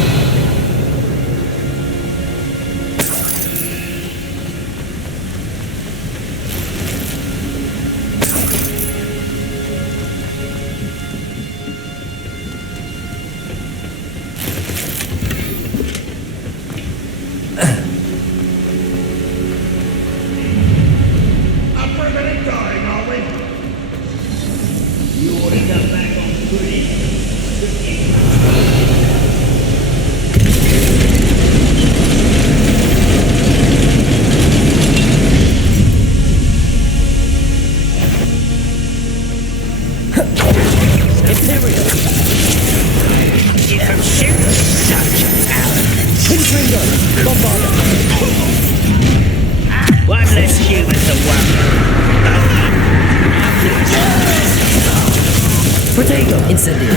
Protego. Incendio.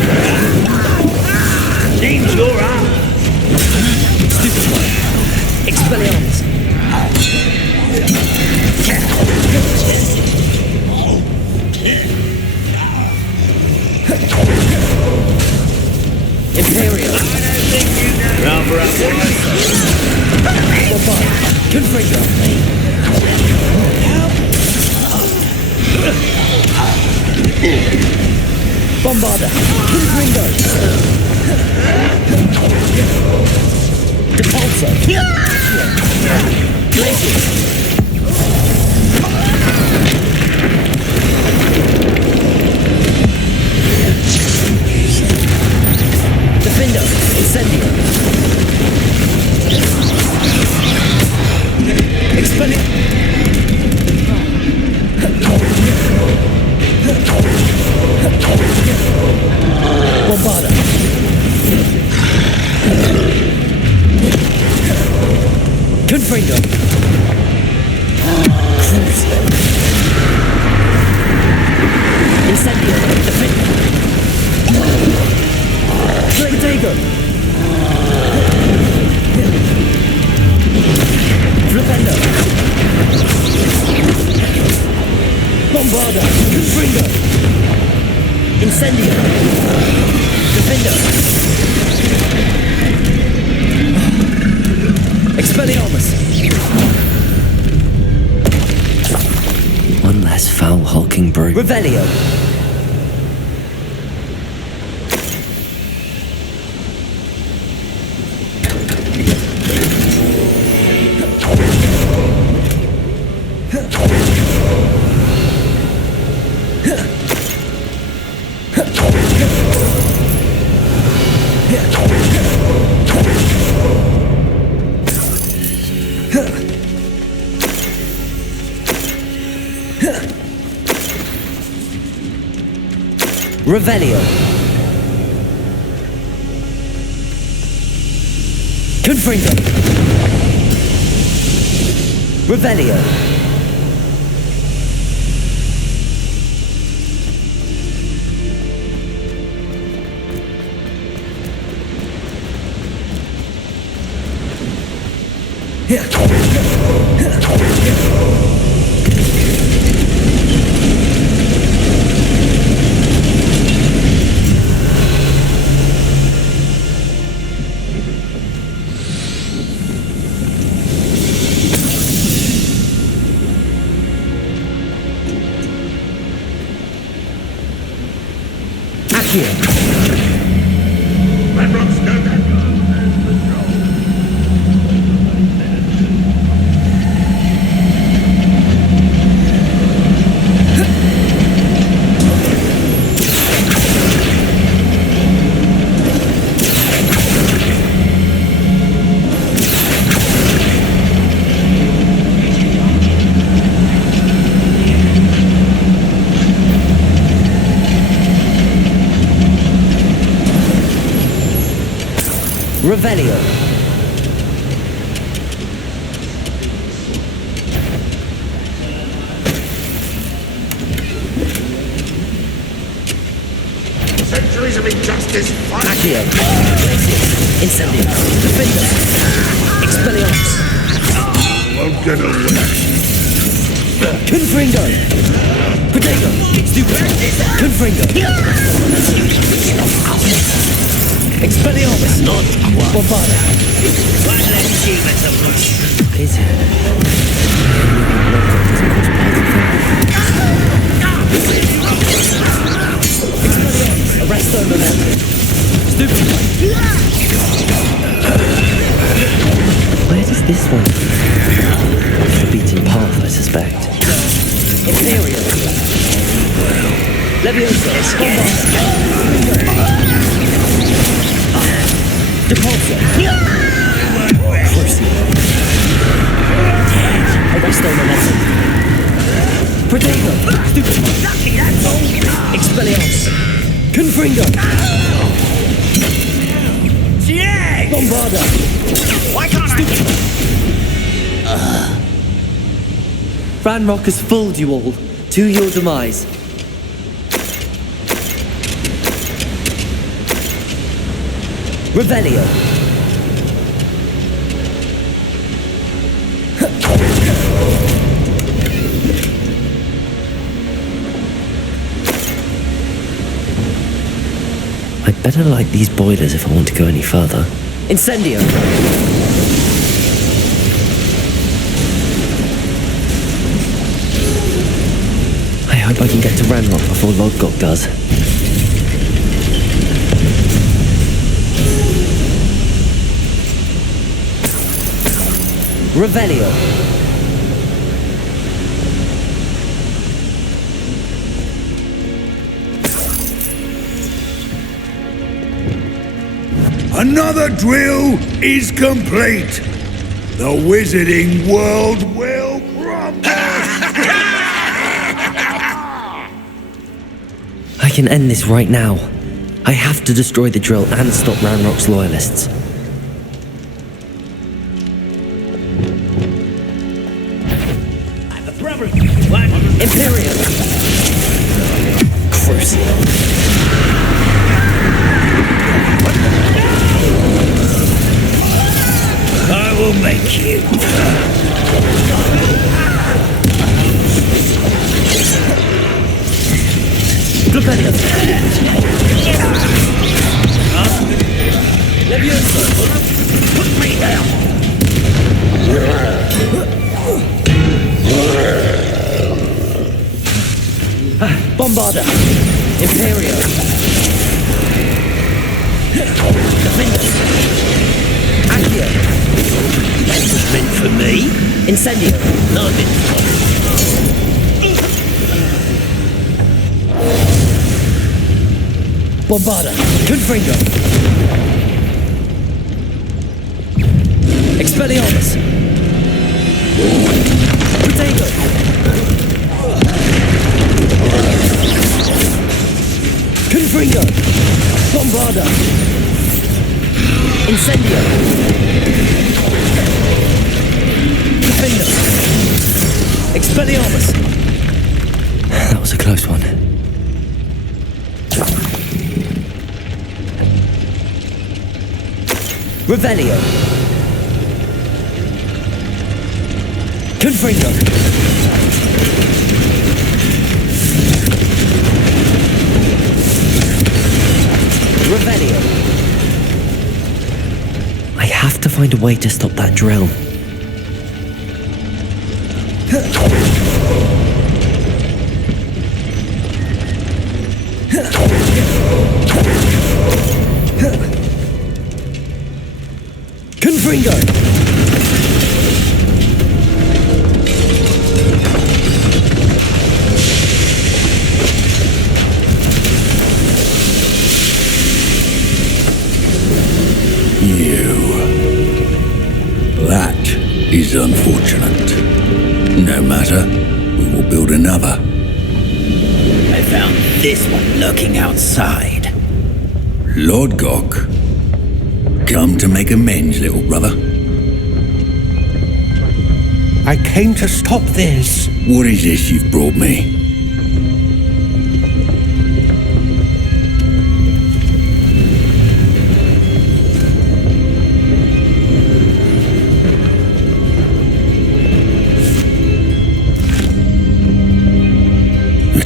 Name's your arm. Stupefy. Expelliarmus. Imperial. Bombard. Confringo. Bombarda. Confringo. Depulso. Glacius. Defendo. Incendio. Expelliarmus. Bombarda. Confringo. Incendio. Defendo. Flagotego. Flipendo. Bombarda. Confringo. Incendio. Defendo. Expelliarmus. One less foul hulking brute. Revelio. Revelio. Confringo. Revelio. Revelio. Centuries of injustice. Accio. Incendio. Defendo. Expelliarmus. Won't get away. Confringo. Protego. Stupid. Confringo. Expelliarmus. Not Bombarda. One less team at the push. Is it? Expelliarmus. Arresto momentum. Stupid. Where does this one go? The beaten path, I suspect. Imperial. Leviosa. Depulso. Crucio. Arresto momentum. Protego. Stupid. Expelliarmus. Confringo. Bombarda. Why can't Stupid. Ranrok has fooled you all, to your demise. Revelio. I'd better light these boilers if I want to go any further. Incendio! I hope I can get to Ranrok before Lodgok does. Revelio. Another drill is complete. The wizarding world will crumble. I can end this right now. I have to destroy the drill and stop Ranrock's loyalists. Imperium! Crucial. I will make you. Put me down. Bombarda! Imperio! Defenders! Accio! That was meant for me. Incendio! Not meant for Bombarda! Confringo! Expelliarmus! Protego! Confringo! Bombarda! Incendio! Defender! Expelliarmus! That was a close one. Revelio! Confringo! Revelio! I have to find a way to stop that drill. Confringo! That is unfortunate. No matter, we will build another. I found this one lurking outside. Lodgok, come to make amends, little brother. I came to stop this. What is this you've brought me?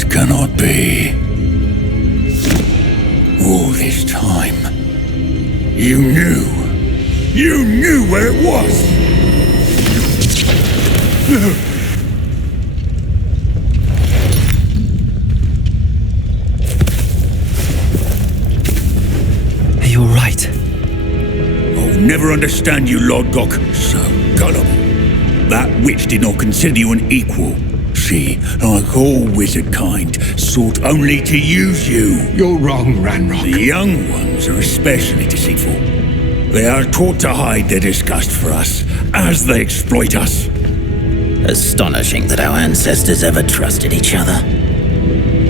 Cannot be. All this time, you knew where it was. You're right. I'll never understand you, Lodgok. So gullible. That witch did not consider you an equal. She, like all wizard kind, sought only to use you. You're wrong, Ranrok. The young ones are especially deceitful. They are taught to hide their disgust for us, as they exploit us. Astonishing that our ancestors ever trusted each other.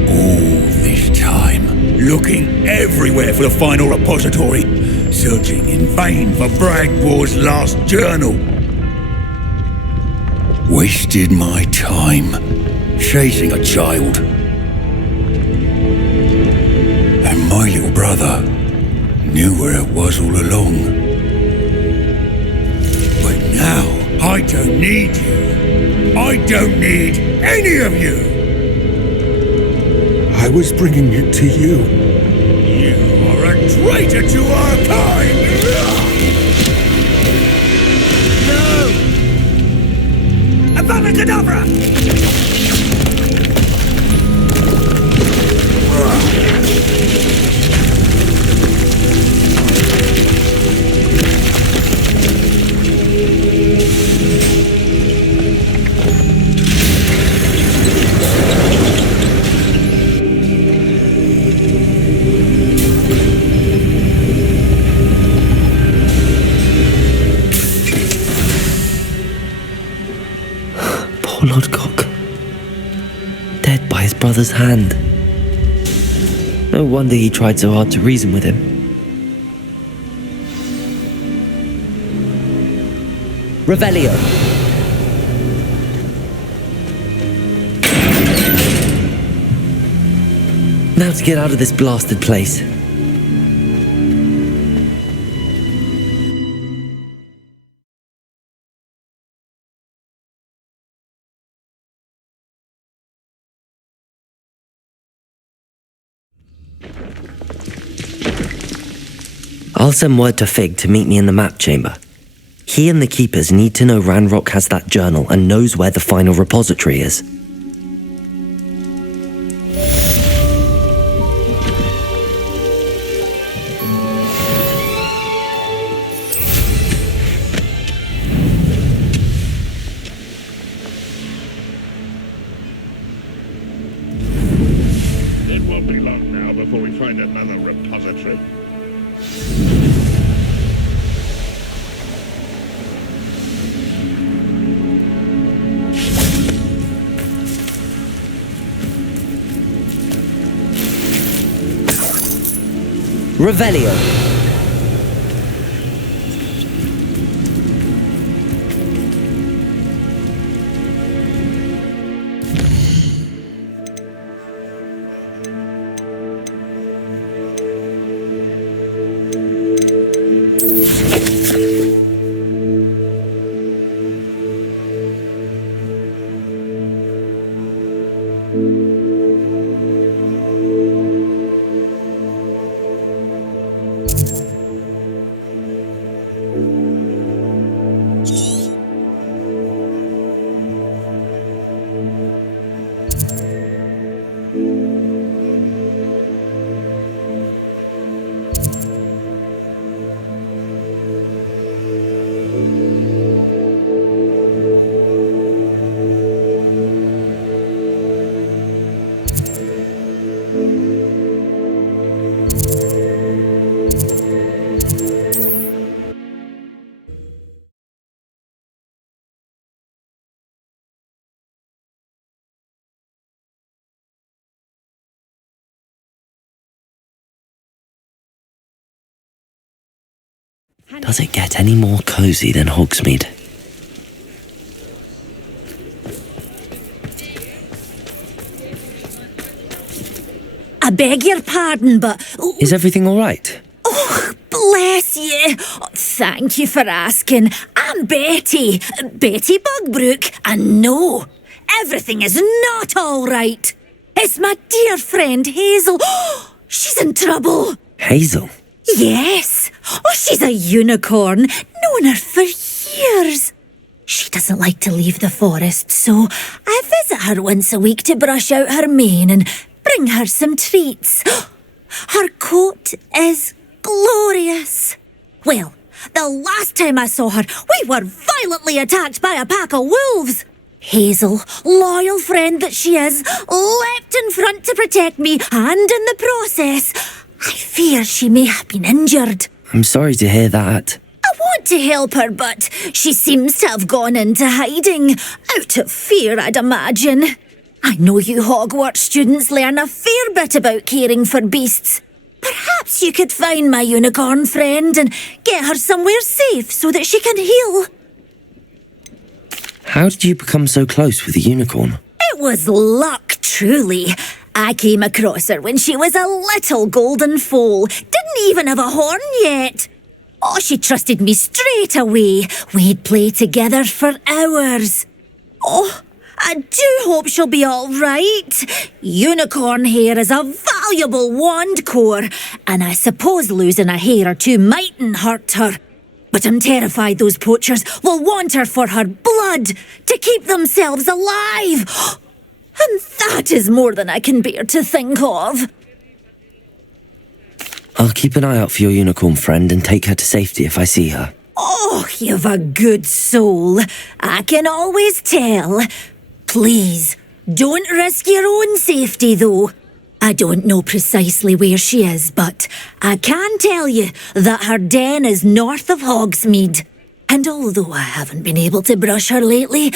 All this time, looking everywhere for the final repository, searching in vain for Bragbor's last journal. Wasted my time chasing a child. And my little brother knew where it was all along. But now, I don't need you. I don't need any of you. I was bringing it to you. You are a traitor to our kind! No! Avada Kedavra! Poor Lodgok. Dead by his brother's hand. No wonder he tried so hard to reason with him. Revelio. Now to get out of this blasted place. I'll send word to Fig to meet me in the map chamber. He and the keepers need to know Ranrok has that journal and knows where the final repository is. It won't be long now before we find another repository. Revelio. Does it get any more cozy than Hogsmeade? I beg your pardon, but... Is everything all right? Oh, bless you. Oh, thank you for asking. I'm Betty. Betty Bugbrook. And no, everything is not all right. It's my dear friend Hazel. Oh, she's in trouble. Hazel? Yes. Oh, she's a unicorn. Known her for years. She doesn't like to leave the forest, so I visit her once a week to brush out her mane and bring her some treats. Her coat is glorious. Well, the last time I saw her, we were violently attacked by a pack of wolves. Hazel, loyal friend that she is, leapt in front to protect me, and in the process, I fear she may have been injured. I'm sorry to hear that. I want to help her, but she seems to have gone into hiding. Out of fear, I'd imagine. I know you Hogwarts students learn a fair bit about caring for beasts. Perhaps you could find my unicorn friend and get her somewhere safe so that she can heal. How did you become so close with the unicorn? It was luck, truly. I came across her when she was a little golden foal. Didn't even have a horn yet. Oh, she trusted me straight away. We'd play together for hours. Oh, I do hope she'll be all right. Unicorn hair is a valuable wand core, and I suppose losing a hair or two mightn't hurt her. But I'm terrified those poachers will want her for her blood, to keep themselves alive. And that is more than I can bear to think of. I'll keep an eye out for your unicorn friend and take her to safety if I see her. Oh, you've a good soul. I can always tell. Please, don't risk your own safety, though. I don't know precisely where she is, but I can tell you that her den is north of Hogsmeade. And although I haven't been able to brush her lately,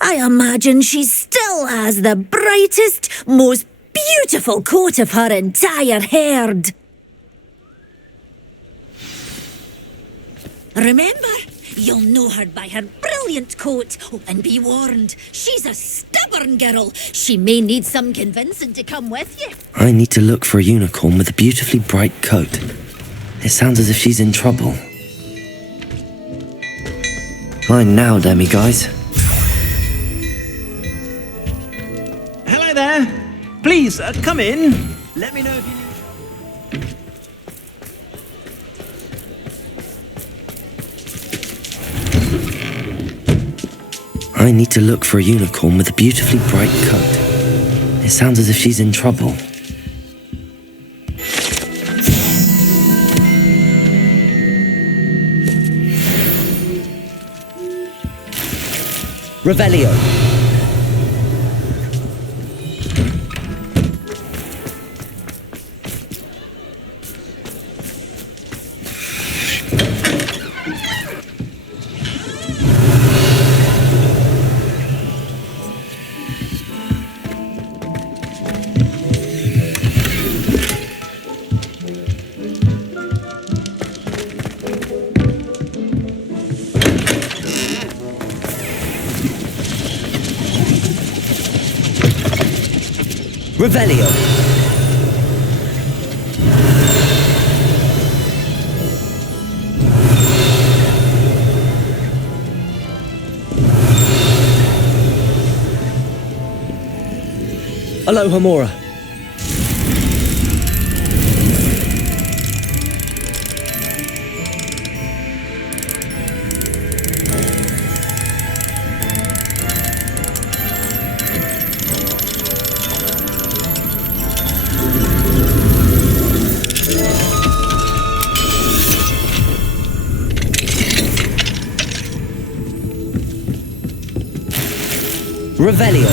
I imagine she still has the brightest, most beautiful coat of her entire herd. Remember, you'll know her by her brilliant coat. Oh, and be warned, she's a stubborn girl. She may need some convincing to come with you. I need to look for a unicorn with a beautifully bright coat. It sounds as if she's in trouble. Fine now, demi-guys. Hello there. Please, come in. Let me know if you need... I need to look for a unicorn with a beautifully bright coat. It sounds as if she's in trouble. Revelio. Revelio. Aloha Mora. Revelio.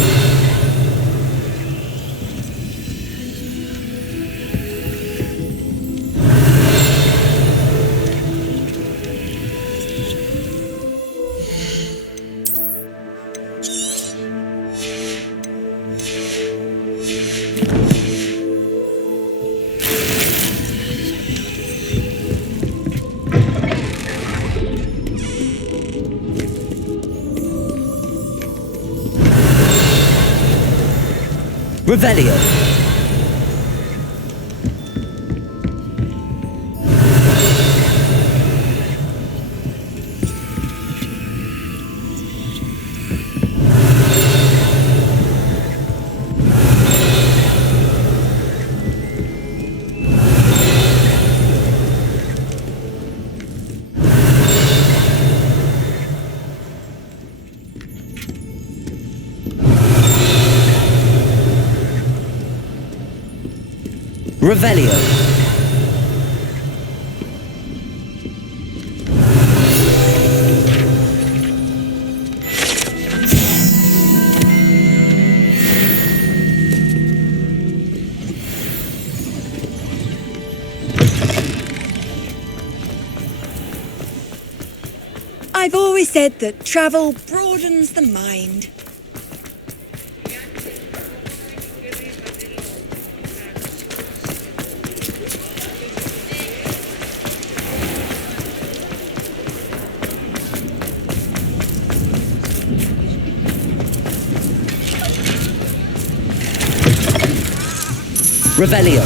Revelio. Revelio. I've always said that travel broadens the mind. Revelio.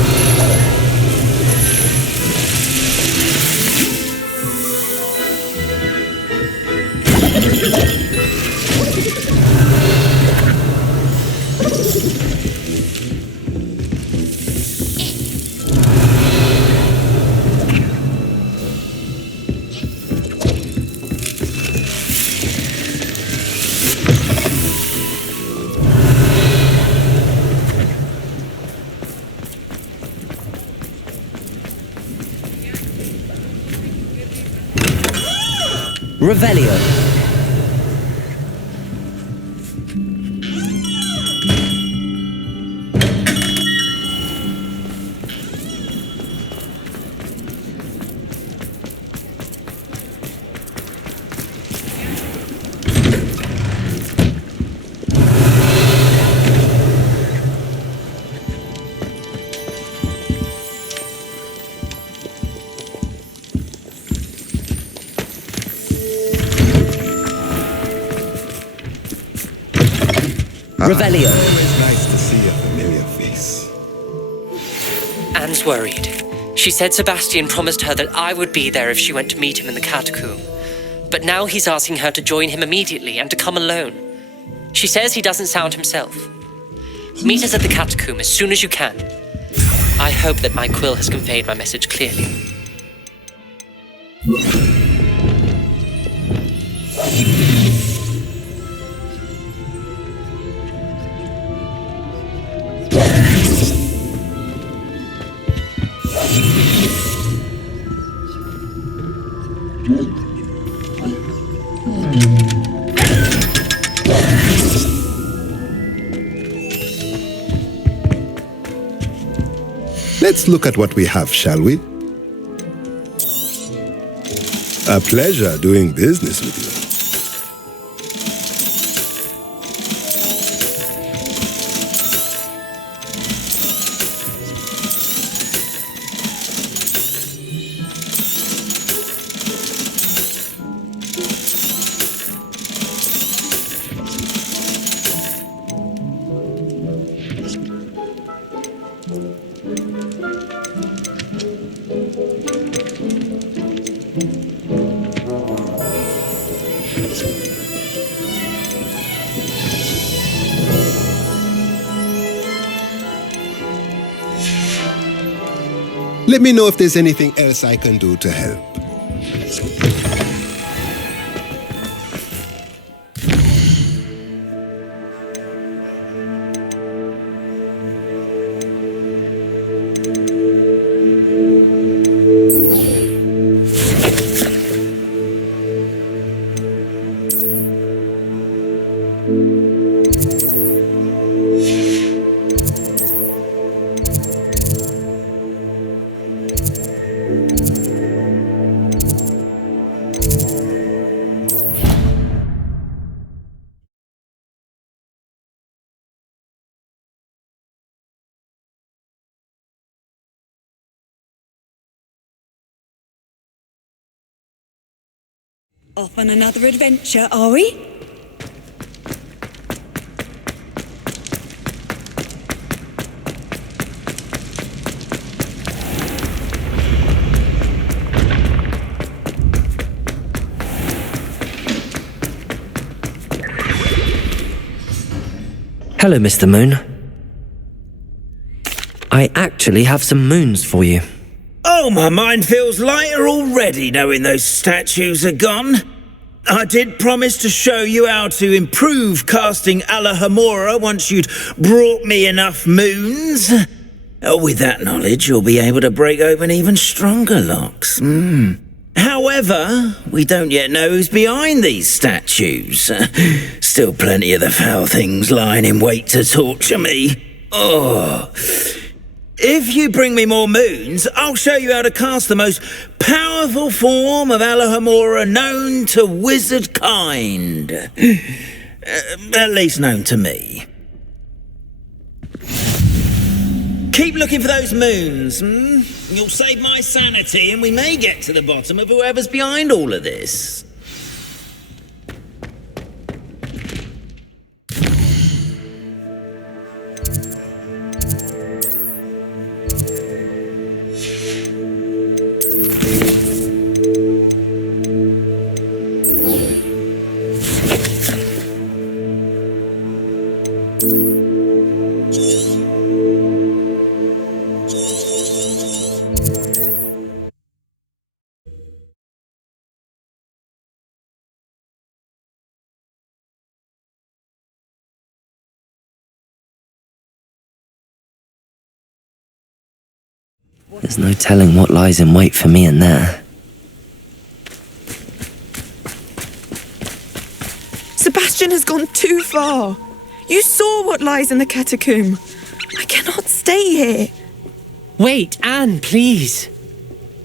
Revelio. Revelio. Always nice to see a familiar face. Anne's worried. She said Sebastian promised her that I would be there if she went to meet him in the catacomb. But now he's asking her to join him immediately and to come alone. She says he doesn't sound himself. Meet us at the catacomb as soon as you can. I hope that my quill has conveyed my message clearly. Let's look at what we have, shall we? A pleasure doing business with you. Let me know if there's anything else I can do to help. Off on another adventure, are we? Hello, Mr. Moon. I actually have some moons for you. Oh, my mind feels lighter already knowing those statues are gone. I did promise to show you how to improve casting Alohomora once you'd brought me enough moons. With that knowledge, you'll be able to break open even stronger locks. However, we don't yet know who's behind these statues. Still plenty of the foul things lying in wait to torture me. Oh... If you bring me more moons, I'll show you how to cast the most powerful form of Alohomora known to wizard kind. At least known to me. Keep looking for those moons. You'll save my sanity and we may get to the bottom of whoever's behind all of this. There's no telling what lies in wait for me in there. Sebastian has gone too far. You saw what lies in the catacomb. I cannot stay here. Wait, Anne, please.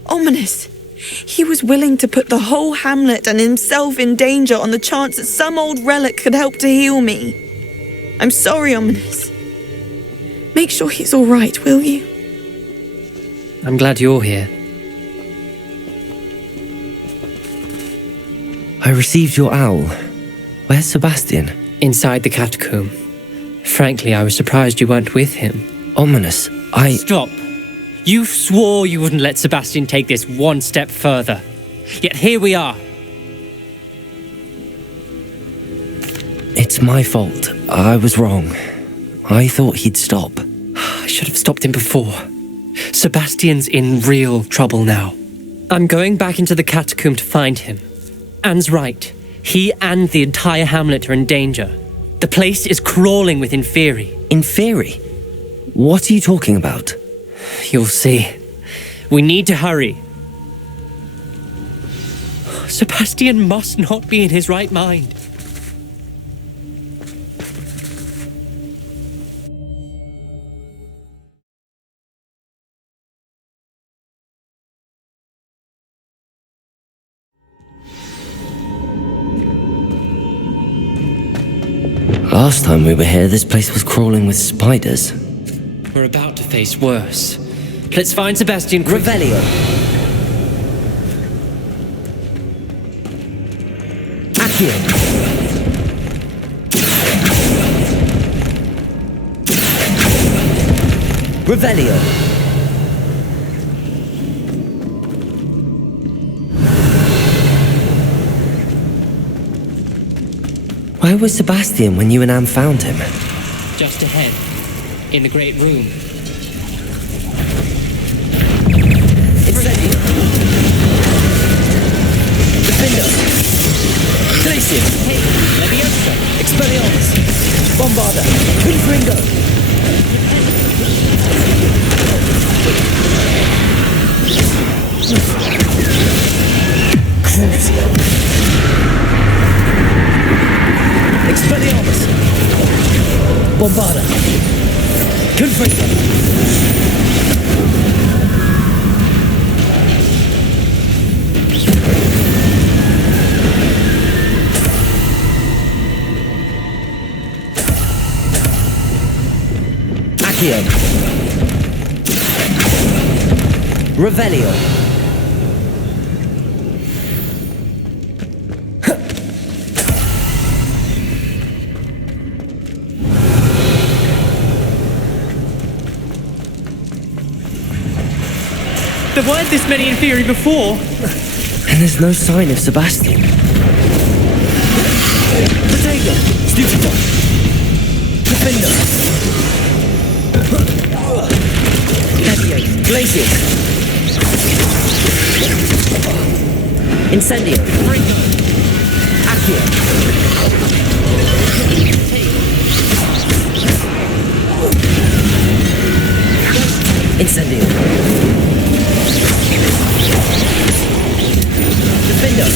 Ominous. He was willing to put the whole hamlet and himself in danger on the chance that some old relic could help to heal me. I'm sorry, Ominous. Make sure he's all right, will you? I'm glad you're here. I received your owl. Where's Sebastian? Inside the catacomb. Frankly, I was surprised you weren't with him. Ominous, Stop! You swore you wouldn't let Sebastian take this one step further. Yet here we are. It's my fault. I was wrong. I thought he'd stop. I should have stopped him before. Sebastian's in real trouble now. I'm going back into the catacomb to find him. Anne's right. He and the entire hamlet are in danger. The place is crawling with Inferi. Inferi? What are you talking about? You'll see. We need to hurry. Sebastian must not be in his right mind. Last time we were here, this place was crawling with spiders. We're about to face worse. Let's find Sebastian quick. Revelio. Accio. Revelio. Where was Sebastian when you and Anne found him? Just ahead, in the great room. Incendio. Defender. Glacier. Hey, Leviosa. Expelliarmus. Bombarda. Confringo. Expelliarmus. Bombarda. Confringo. Accio. Revelio. There weren't this many Inferi before. And there's no sign of Sebastian. Potato. Stupefy. Defender. Levio. Glacier. Incendio. Accio. Incendio. Defender.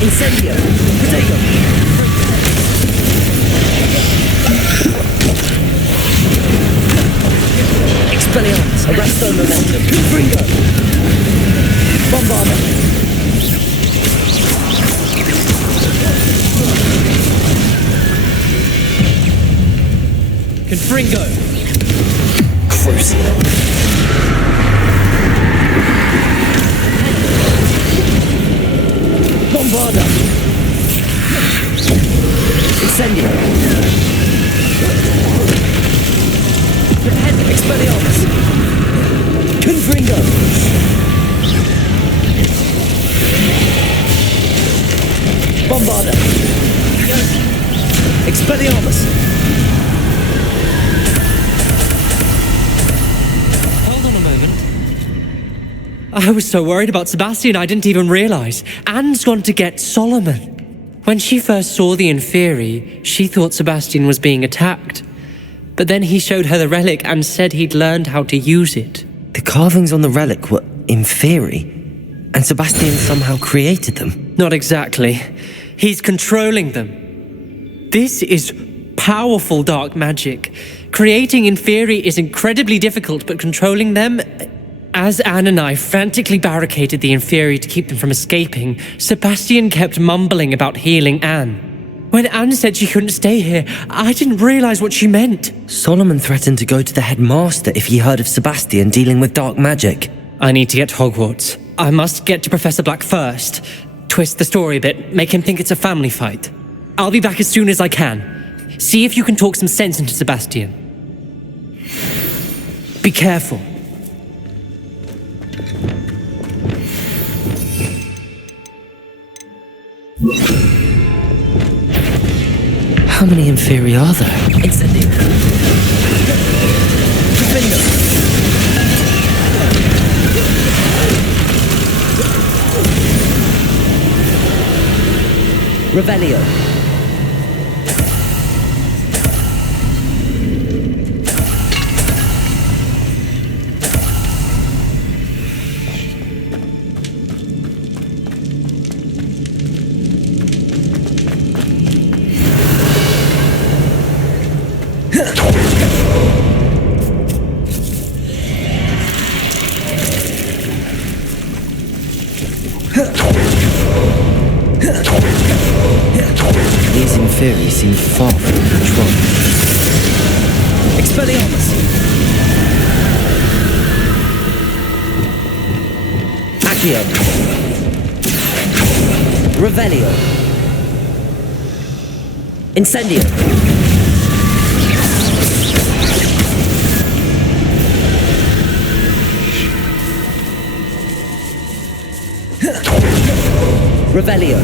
Incendio. Potato. Expelliarmus. Arresto momentum. Confringo. Bombarda. Confringo. Crucio. Bombarda. Incendio. Expelliarmus. Confringo. Bombarda. Expelliarmus. Hold on a moment. I was so worried about Sebastian I didn't even realize. Anne's gone to get Solomon. When she first saw the Inferi, she thought Sebastian was being attacked. But then he showed her the relic and said he'd learned how to use it. The carvings on the relic were Inferi, and Sebastian somehow created them. Not exactly. He's controlling them. This is powerful dark magic. Creating Inferi is incredibly difficult, but controlling them... As Anne and I frantically barricaded the Inferi to keep them from escaping, Sebastian kept mumbling about healing Anne. When Anne said she couldn't stay here, I didn't realize what she meant. Solomon threatened to go to the headmaster if he heard of Sebastian dealing with dark magic. I need to get to Hogwarts. I must get to Professor Black first. Twist the story a bit, make him think it's a family fight. I'll be back as soon as I can. See if you can talk some sense into Sebastian. Be careful. How many Inferi are there? Incendio. Defender. Revelio. These Inferi seem far from control. Expelliarmus. Accio. Revelio. Incendio. Revelio.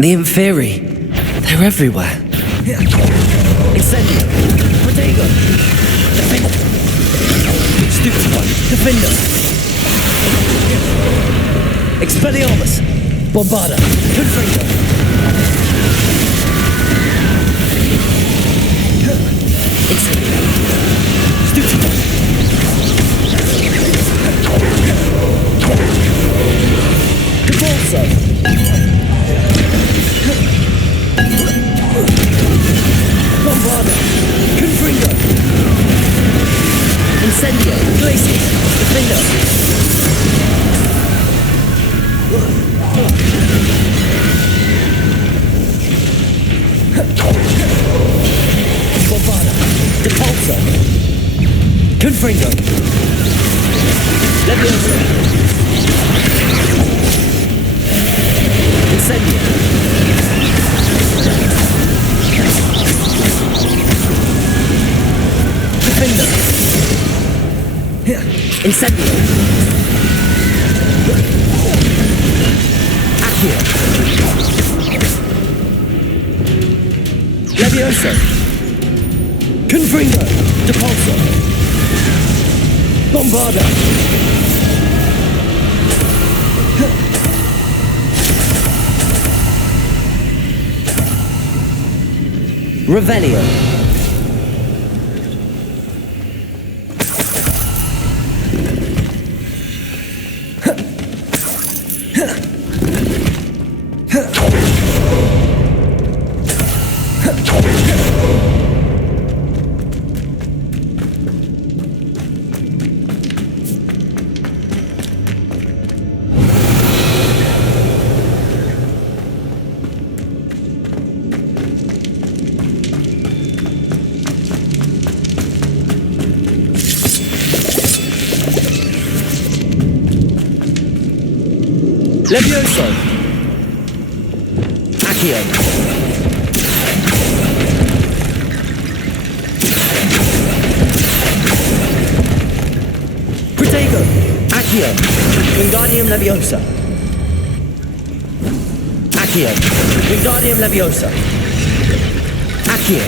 The Inferi. They're everywhere. Incendio. Protego. Defender. Stupid one. Defender. Expelliarmus. Bombarda. Confringo. Incendio. Stupid one. Convulso. Bombarda. Confringo. Incendio. Glacius. Defender. Bombarda. Depulso. Confringo. Levioso. Incendio. Defender. Incendio. Accio. Levioso. Confringo. Depulso. Bombarda. Revelio. Levioso. Accio. Protego. Accio. Wingardium Leviosa. Accio. Wingardium Leviosa. Accio.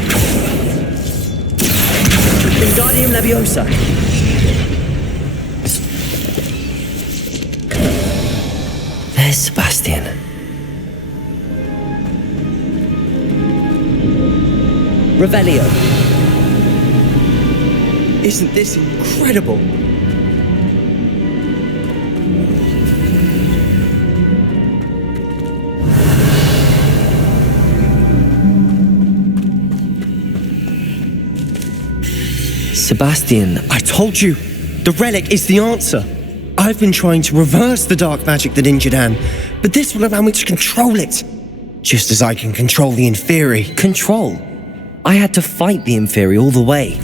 Wingardium Leviosa. There's Sebastian. Revelio. Isn't this incredible? Sebastian, I told you, the relic is the answer. I've been trying to reverse the dark magic that injured Anne, but this will allow me to control it. Just as I can control the Inferi. Control? I had to fight the Inferi all the way.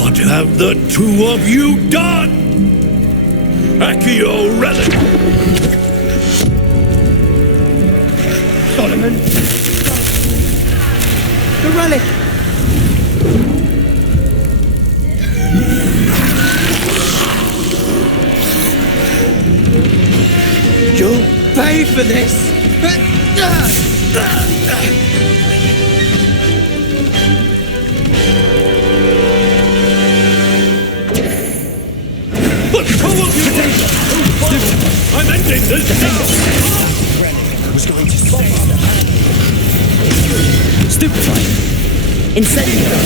What have the two of you done? Accio relic! Solomon! The relic! You'll pay for this! But who of you? I'm ending this now! I was going to say Stupefy. Incendio.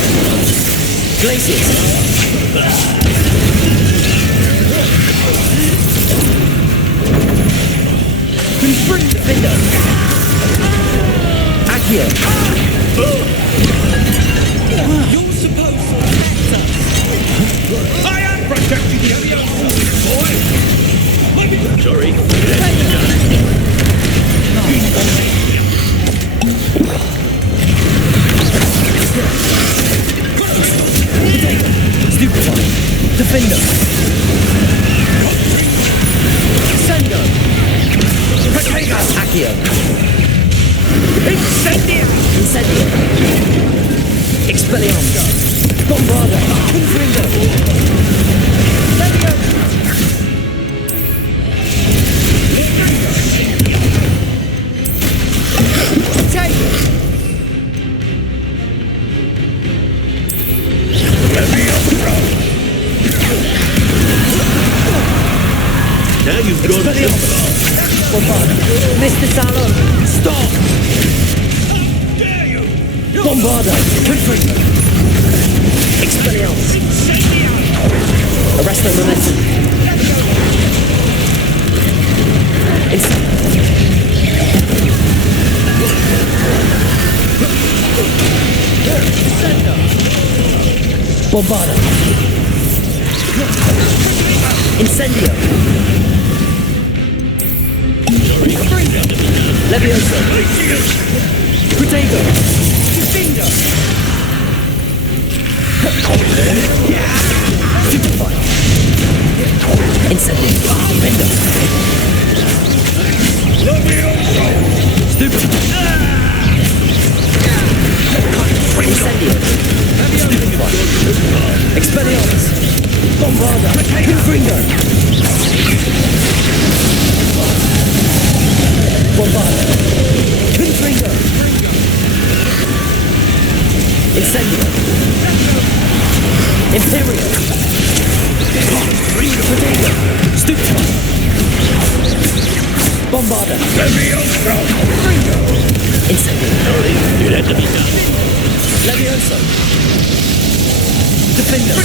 Glacius. Confront Defender. Accio. You're supposed to protect us! I am protecting you, you foolish boy! Sorry. Stupefy. Defender. Sendo. Accio. Incendio! Incendio. Expelliarmus. Bombarda. Confringo. Leviosa. Take it. Now you've got Bombarda. Mr. Salon. Stop. How dare you! Bombarda. Confringo. Expelliarmus. Arresto momentum. Bombarda. Incendio. Leviosa. Protego. Defender. Stupefy. Incendio. Defender. Stupefy. Incendio. Stupefy. Expelliarmus. Bombarda. Confringo. Bombarda. Confringo. Incendio. Imperial. Protego. Stupefy. Bombarda. Confringo. Incendio. It had to be done. Leviosa. Defender.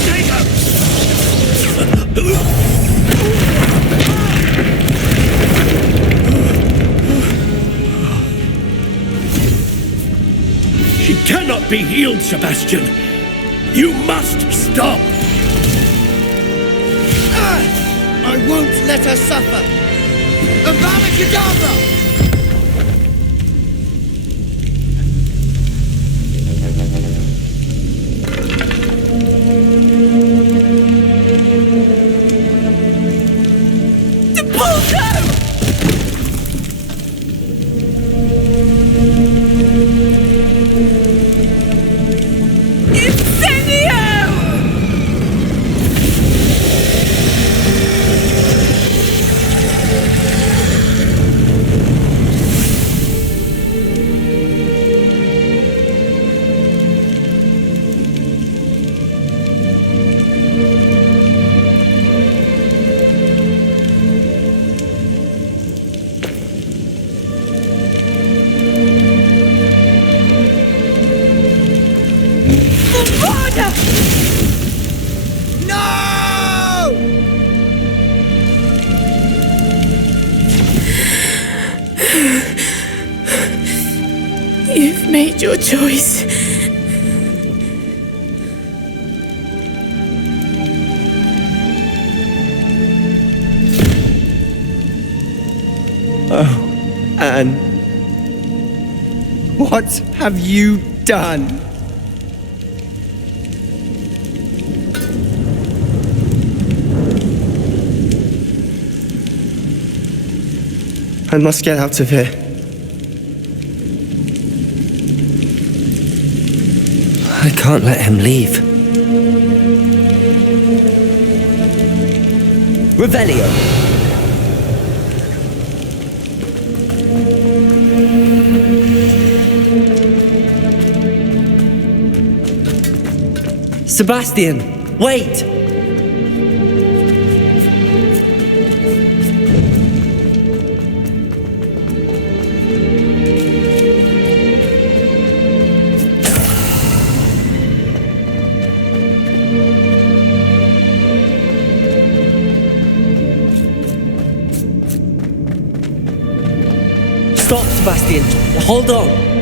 She cannot be healed, Sebastian. You must stop. I won't let her suffer! Avada Kedavra! The Portkey your choice. Oh, Anne. What have you done? I must get out of here. I can't let him leave. Revelio! Sebastian, wait! Stop, Sebastian. Hold on.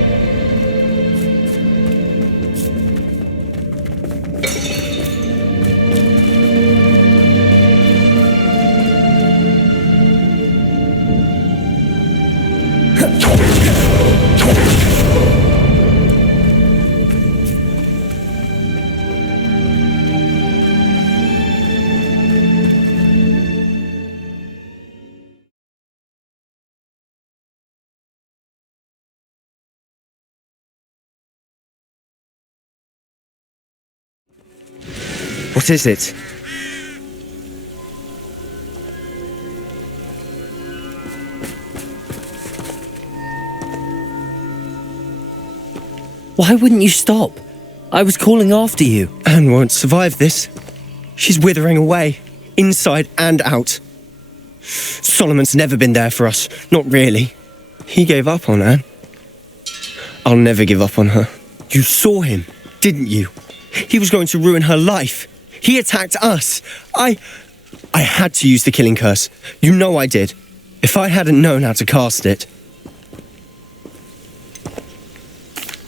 What is it? Why wouldn't you stop? I was calling after you. Anne won't survive this. She's withering away, inside and out. Solomon's never been there for us, not really. He gave up on Anne. I'll never give up on her. You saw him, didn't you? He was going to ruin her life. He attacked us. I had to use the killing curse. You know I did. If I hadn't known how to cast it.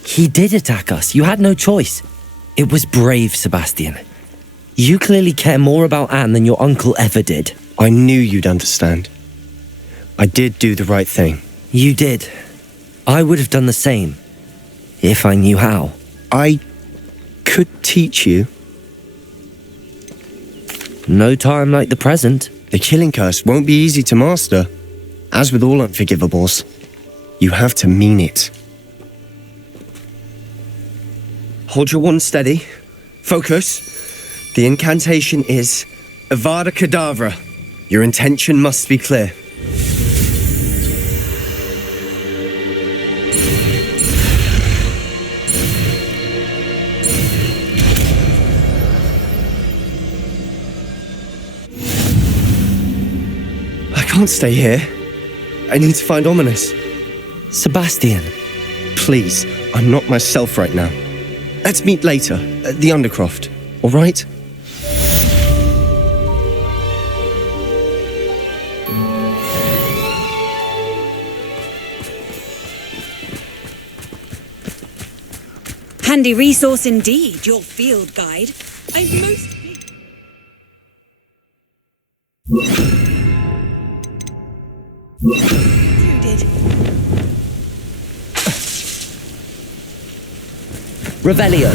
He did attack us. You had no choice. It was brave, Sebastian. You clearly care more about Anne than your uncle ever did. I knew you'd understand. I did do the right thing. You did. I would have done the same. If I knew how. I could teach you. No time like the present. The killing curse won't be easy to master. As with all unforgivables, you have to mean it. Hold your wand steady. Focus. The incantation is Avada Kedavra. Your intention must be clear. I can't stay here. I need to find Ominous. Sebastian. Please, I'm not myself right now. Let's meet later, at the Undercroft, all right? Handy resource indeed, your field guide. I'm most included. Revelio.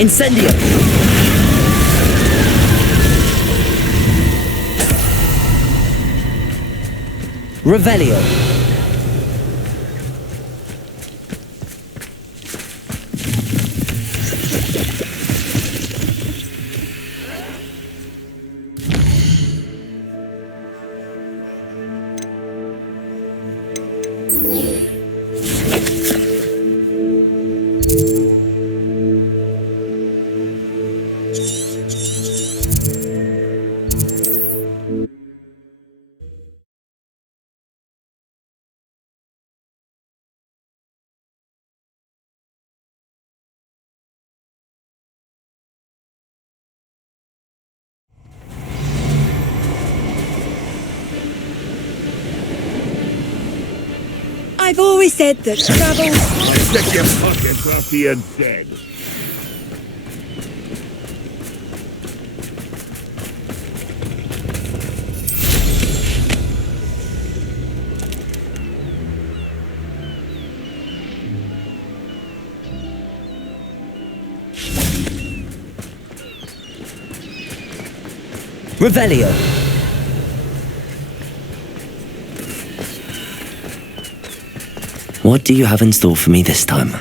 Incendio! Revelio! I've always said that travel... Check your pockets after you're dead. Revelio. What do you have in store for me this time?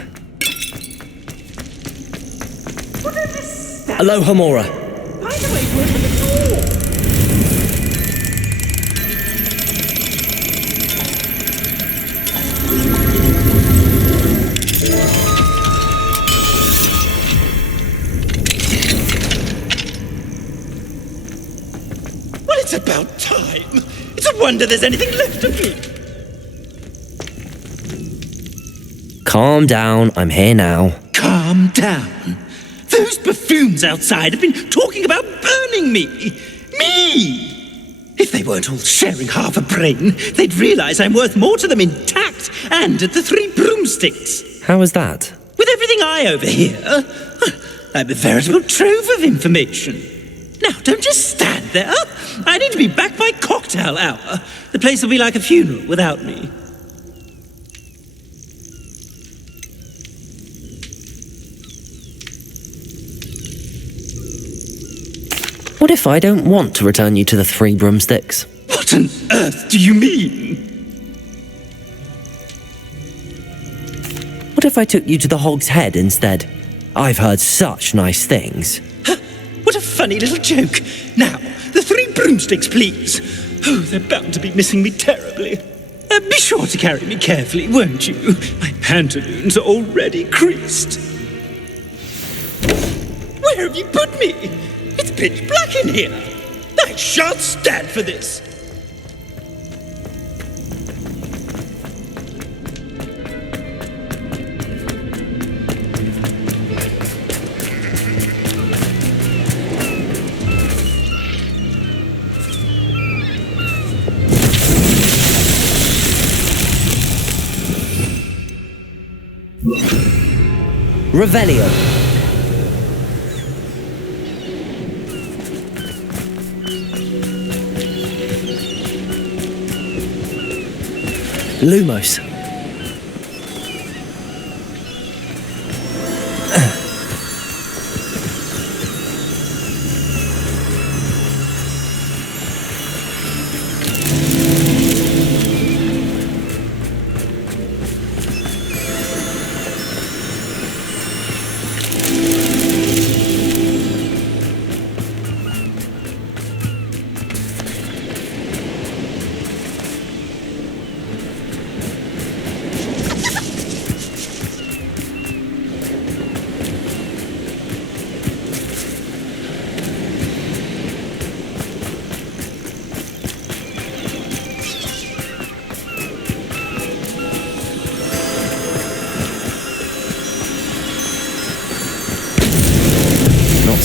Aloha Mora. Well, it's about time. It's a wonder there's anything left of me. Calm down, I'm here now. Calm down. Those buffoons outside have been talking about burning me. Me! If they weren't all sharing half a brain, they'd realize I'm worth more to them intact and at the Three Broomsticks. How was that? With everything I overhear, I'm a veritable trove of information. Now, don't just stand there. I need to be back by cocktail hour. The place will be like a funeral without me. What if I don't want to return you to the Three Broomsticks? What on earth do you mean? What if I took you to the Hog's Head instead? I've heard such nice things. What a funny little joke. Now, the Three Broomsticks, please. Oh, they're bound to be missing me terribly. Be sure to carry me carefully, won't you? My pantaloons are already creased. Where have you put me? It's pitch black in here. I shan't stand for this. Revelio. Lumos.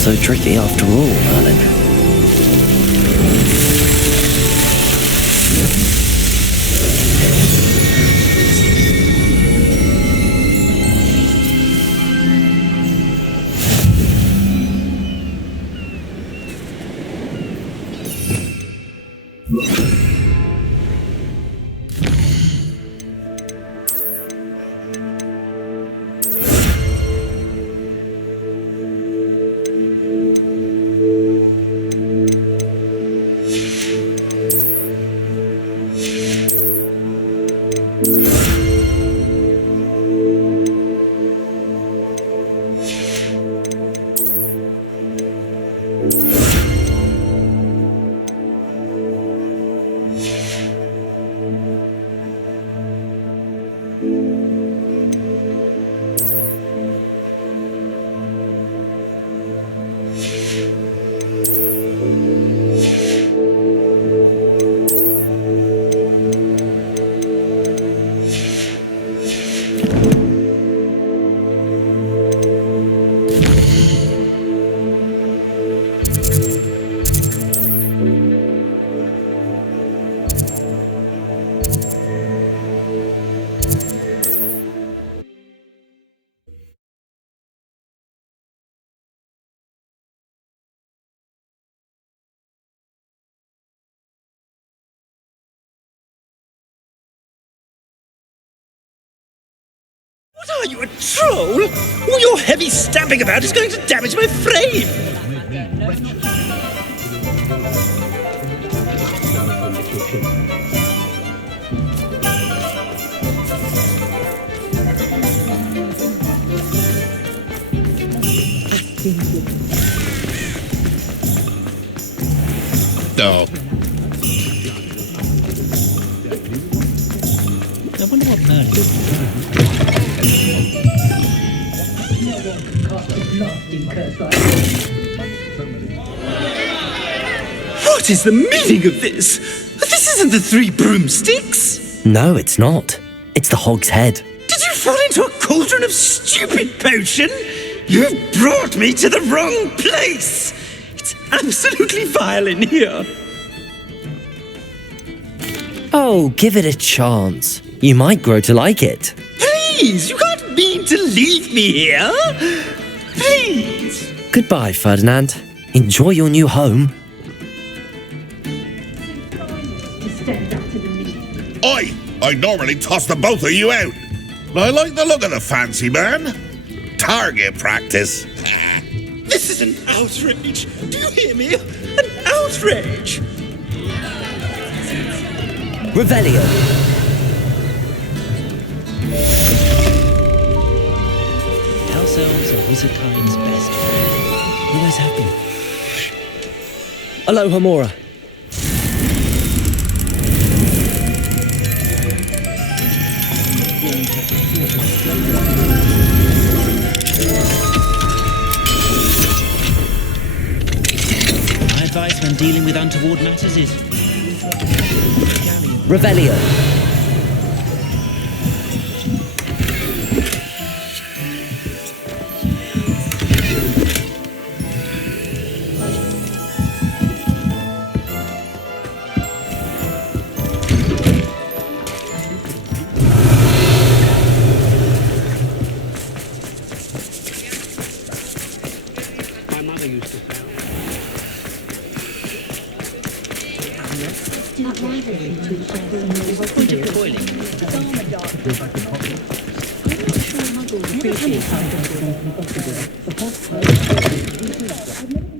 So tricky after all, Merlin. What are you, a troll? All your heavy stamping about is going to damage my frame. No. I wonder what Merlin is. What is the meaning of this? This isn't the Three Broomsticks. No, it's not. It's the Hog's Head. Did you fall into a cauldron of stupid potion? You've brought me to the wrong place. It's absolutely vile in here. Oh, give it a chance. You might grow to like it. Please, you can't mean to leave me here. Please. Goodbye, Ferdinand. Enjoy your new home. Oi! I normally toss the both of you out. But I like the look of the fancy man. Target practice. This is an outrage. Do you hear me? An outrage. Revelio. House elves are wizardkind's best friend. Always have been. Aloha, Mora. My advice when dealing with untoward matters is... Revelio.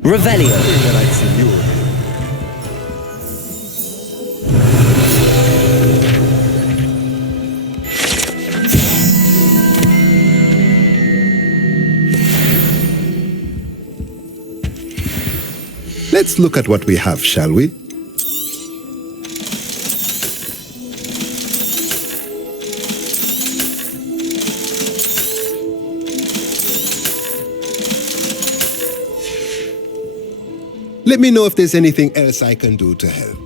Revelio. Let's look at what we have, shall we? Let me know if there's anything else I can do to help.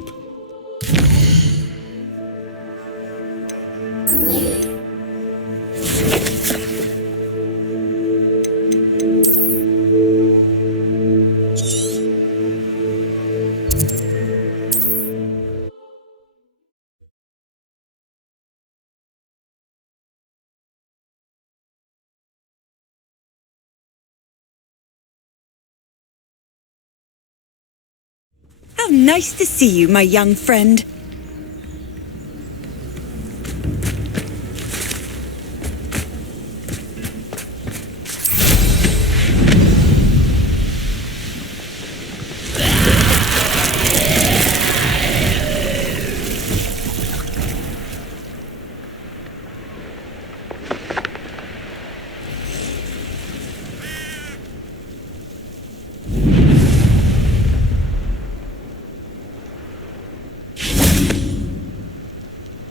How nice to see you, my young friend.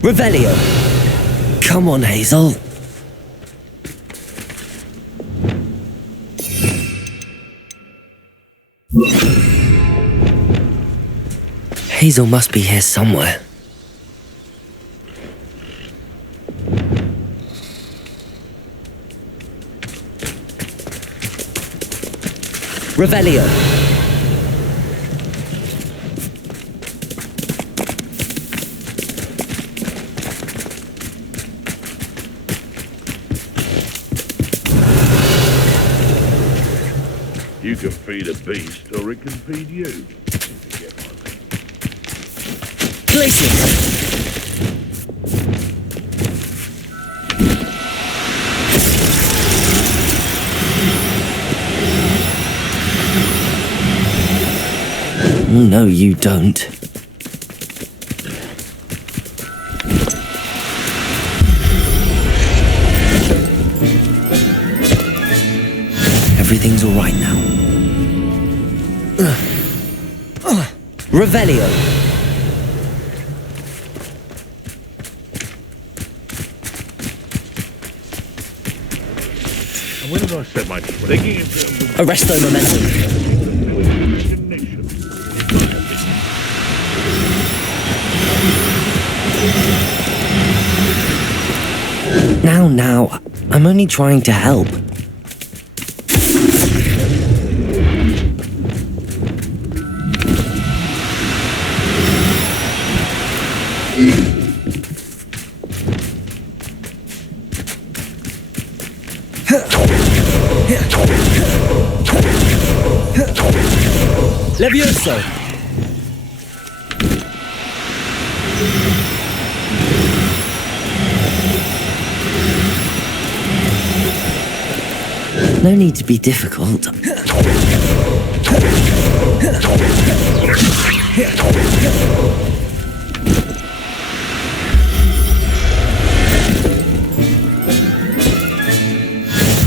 Revelio. Come on, Hazel. Hazel must be here somewhere. Revelio. You can feed a beast, or it can feed you. No, you don't. Everything's all right now. Revelio. When did I set my thinking? Arresto momentum. Now, I'm only trying to help. Levioso! No need to be difficult.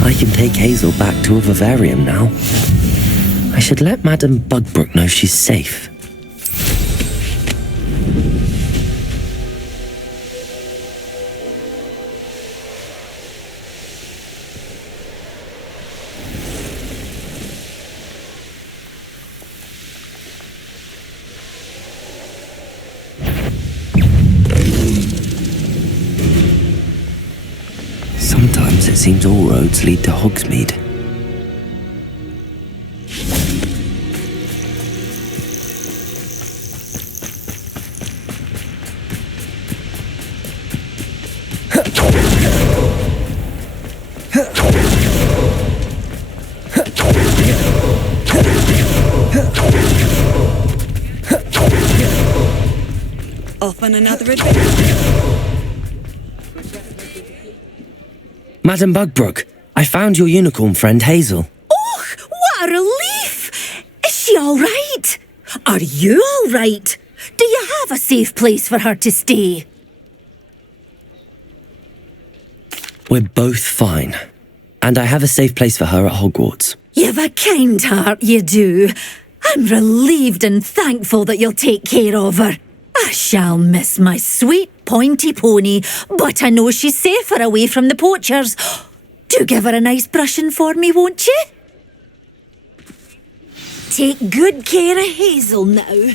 I can take Hazel back to a vivarium now. I should let Madame Bugbrook know she's safe. Sometimes it seems all roads lead to Hogsmeade. Off on another adventure. Madame Bugbrook, I found your unicorn friend Hazel. Oh, what a relief! Is she all right? Are you all right? Do you have a safe place for her to stay? We're both fine. And I have a safe place for her at Hogwarts. You've a kind heart, you do. I'm relieved and thankful that you'll take care of her. I shall miss my sweet pointy pony, but I know she's safer away from the poachers. Do give her a nice brushing for me, won't you? Take good care of Hazel now.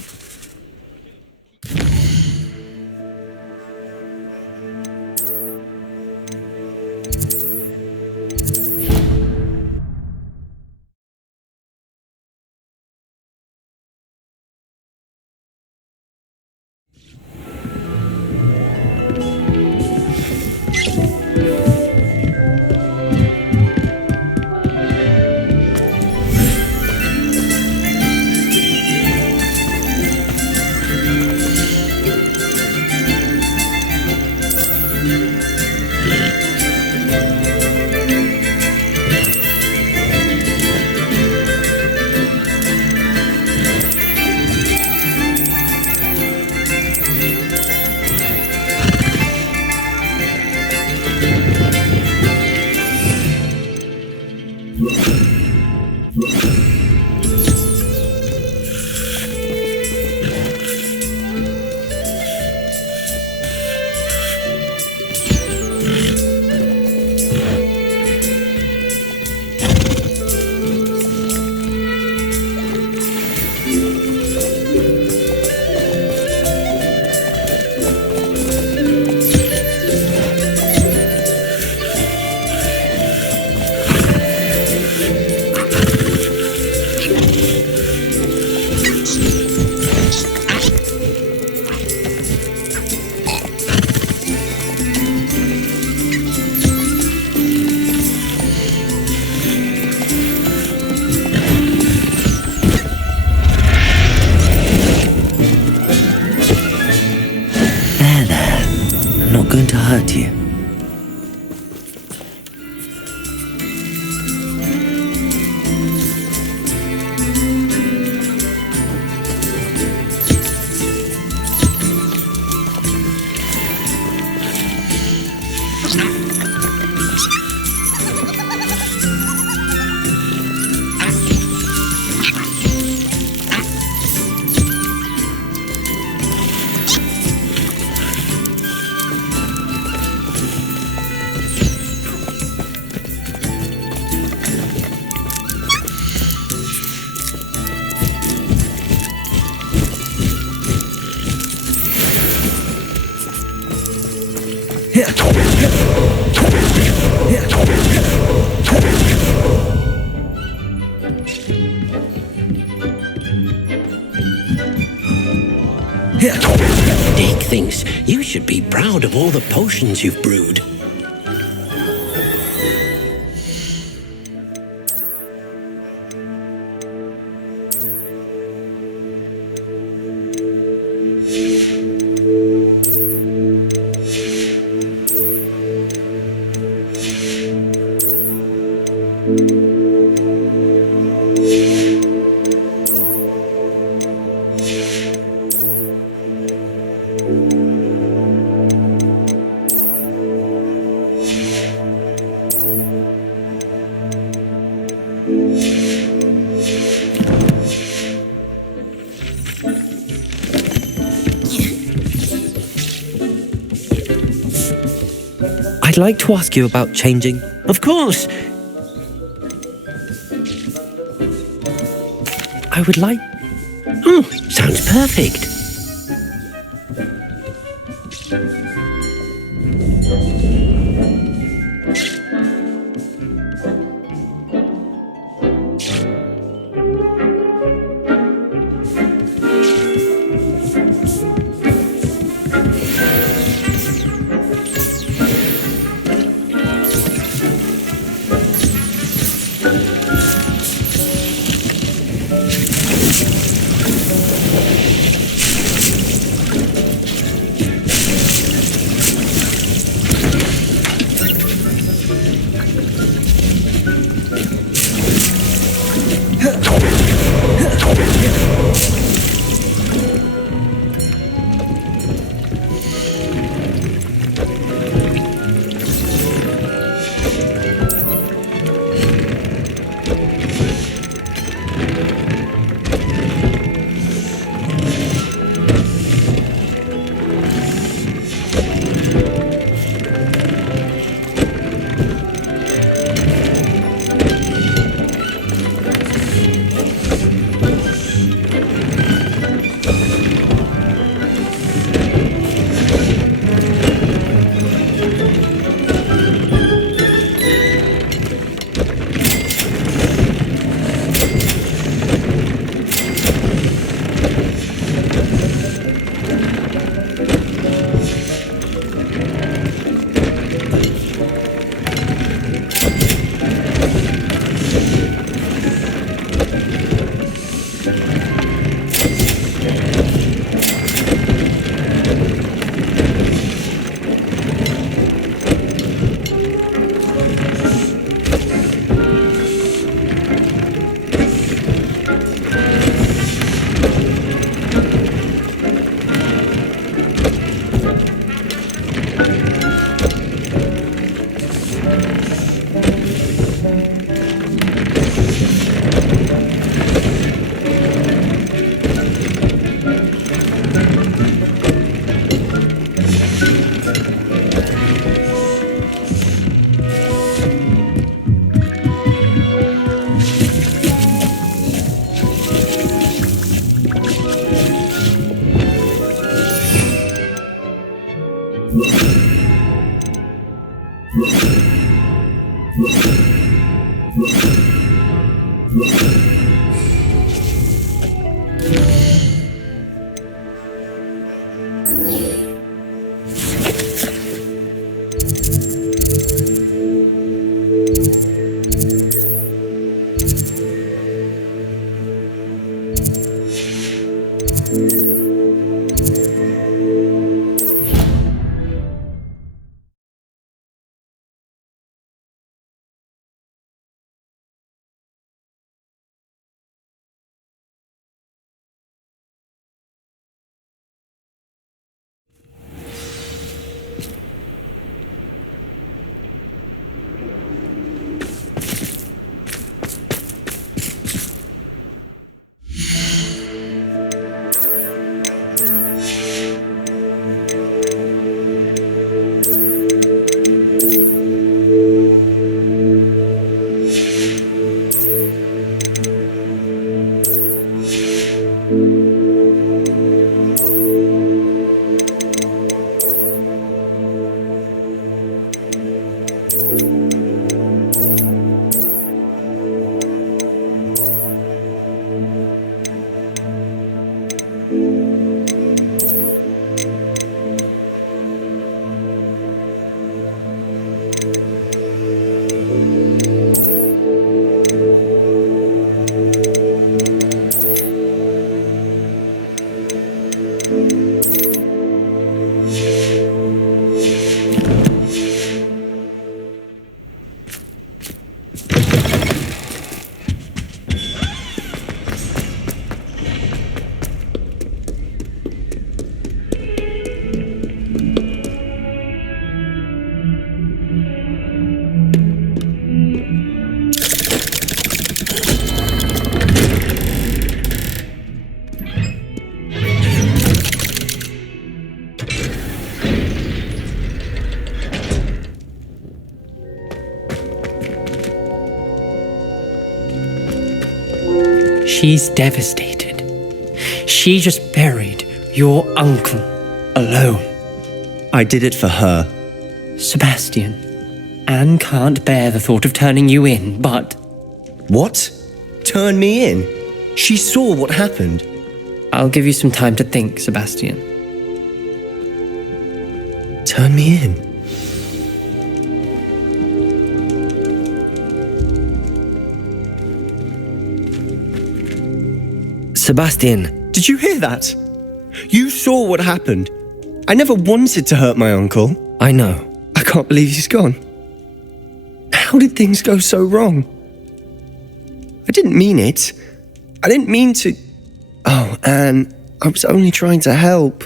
Going to hurt you. Dick thinks you should be proud of all the potions you've brewed. I'd like to ask you about changing. Of course. I would like... Oh, sounds perfect. She's devastated. She just buried your uncle alone. I did it for her. Sebastian, Anne can't bear the thought of turning you in, but... What? Turn me in? She saw what happened. I'll give you some time to think, Sebastian. Turn me in? Sebastian. Did you hear that? You saw what happened. I never wanted to hurt my uncle. I know. I can't believe he's gone. How did things go so wrong? I didn't mean it. I didn't mean to... Oh, Anne, I was only trying to help.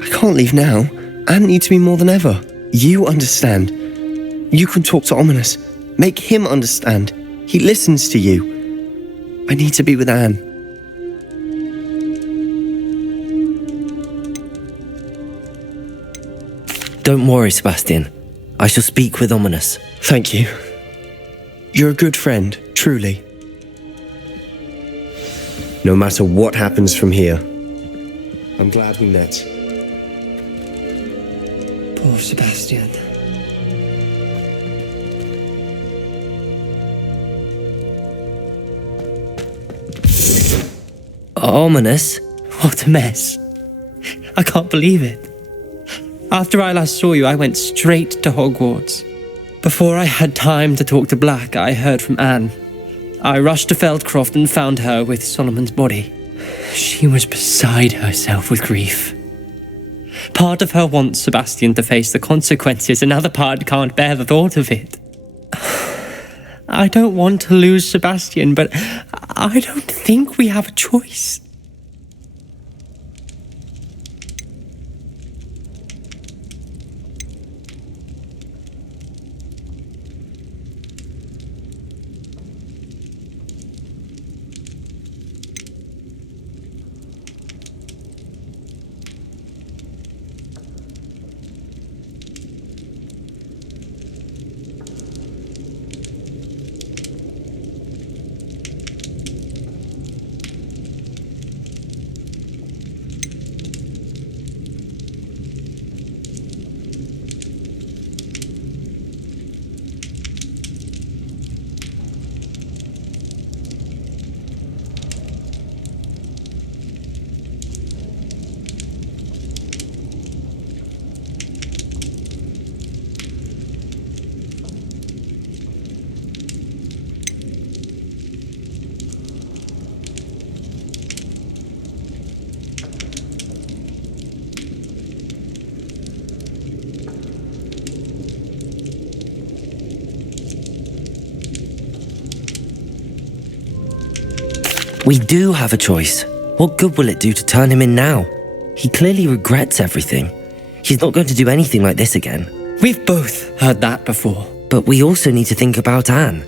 I can't leave now. Anne needs me more than ever. You understand. You can talk to Ominous. Make him understand. He listens to you. I need to be with Anne. Don't worry, Sebastian. I shall speak with Ominous. Thank you. You're a good friend, truly. No matter what happens from here, I'm glad we met. Poor Sebastian. Ominous? What a mess. I can't believe it. After I last saw you, I went straight to Hogwarts. Before I had time to talk to Black, I heard from Anne. I rushed to Feldcroft and found her with Solomon's body. She was beside herself with grief. Part of her wants Sebastian to face the consequences, another part can't bear the thought of it. I don't want to lose Sebastian, but I don't think we have a choice. We do have a choice. What good will it do to turn him in now? He clearly regrets everything. He's not going to do anything like this again. We've both heard that before. But we also need to think about Anne.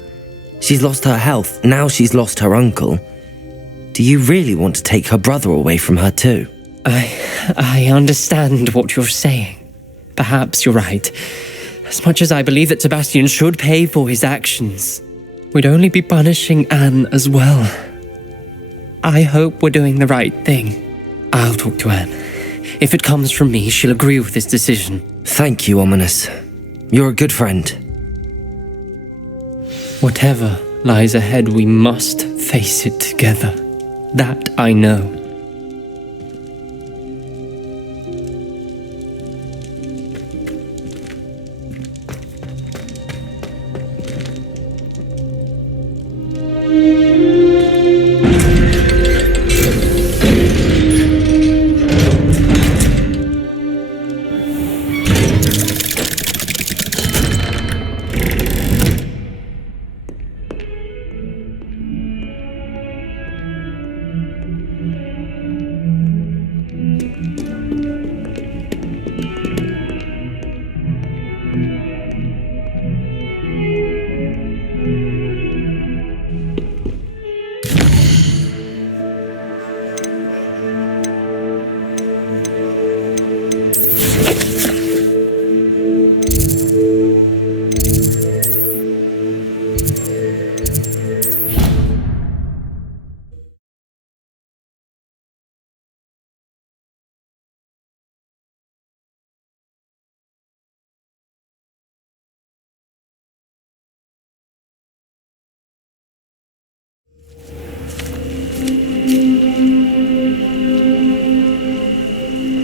She's lost her health, now she's lost her uncle. Do you really want to take her brother away from her too? I understand what you're saying. Perhaps you're right. As much as I believe that Sebastian should pay for his actions, we'd only be punishing Anne as well. I hope we're doing the right thing. I'll talk to Anne. If it comes from me, she'll agree with this decision. Thank you, Ominous. You're a good friend. Whatever lies ahead, we must face it together. That I know.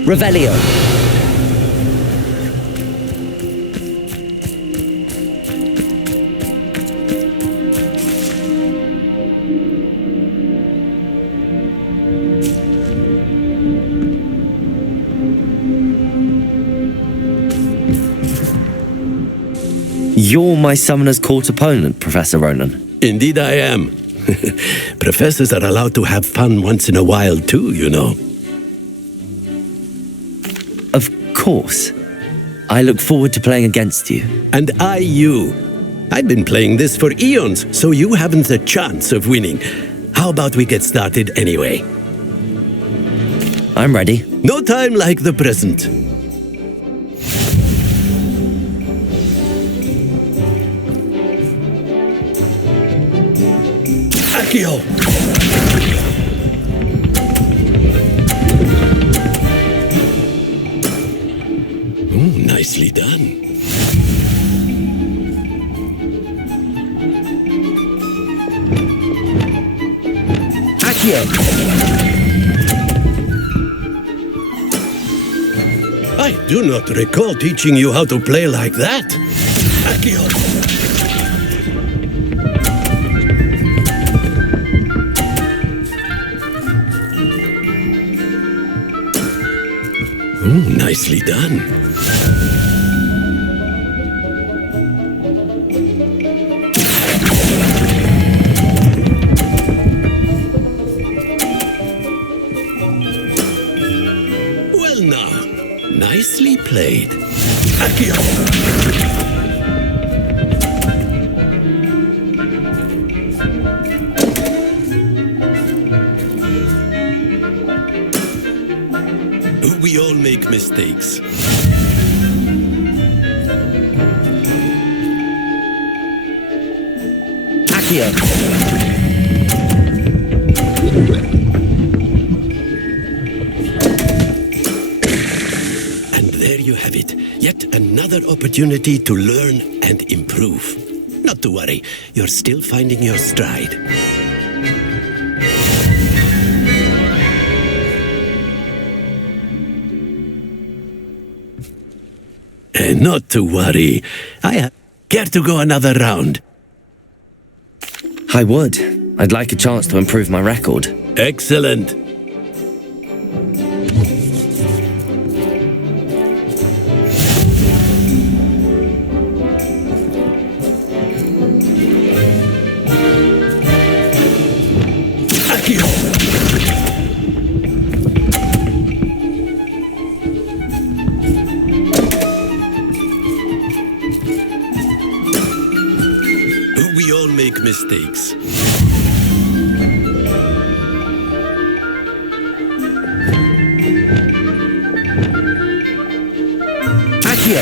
Revelio. You're my summoner's court opponent, Professor Ronan. Indeed I am. Professors are allowed to have fun once in a while too, you know. Of course. I look forward to playing against you. And I you. I've been playing this for eons, so you haven't a chance of winning. How about we get started anyway? I'm ready. No time like the present. Accio! Nicely done. Accio! I do not recall teaching you how to play like that. Accio! Nicely done. Well now, nicely played. Accio! We all make mistakes. Accio! And there you have it. Yet another opportunity to learn and improve. Not to worry, you're still finding your stride. Not to worry. I care to go another round. I would. I'd like a chance to improve my record. Excellent. We all make mistakes. Accio!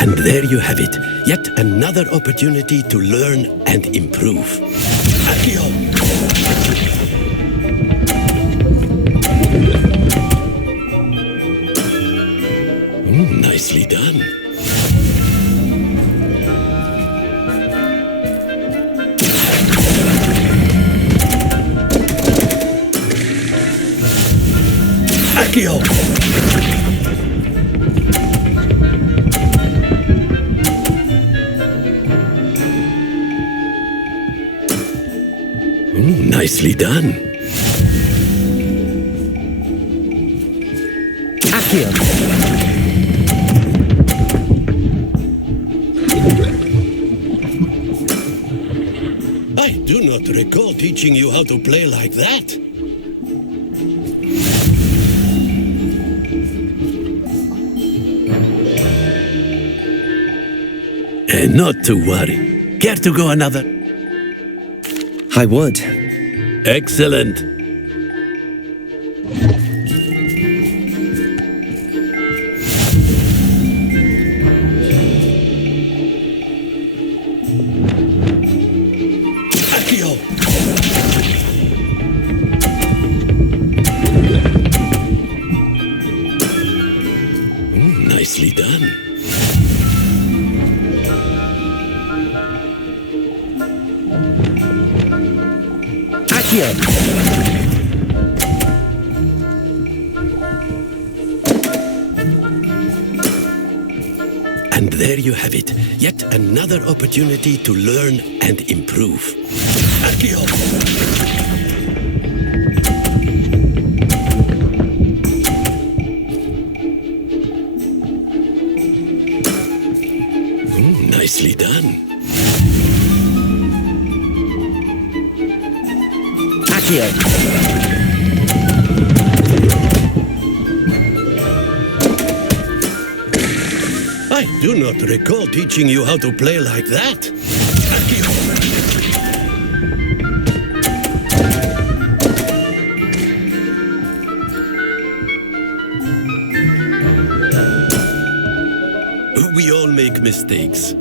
And there you have it. Yet another opportunity to learn and improve. Accio! Nicely done. Accio! Nicely done. Accio! I do not recall teaching you how to play like that. And not to worry. Care to go another? I would. Excellent. Accio! Nicely done. And there you have it. Yet another opportunity to learn and improve. Accio! Nicely done. Accio! I do not recall teaching you how to play like that. Accio! We all make mistakes.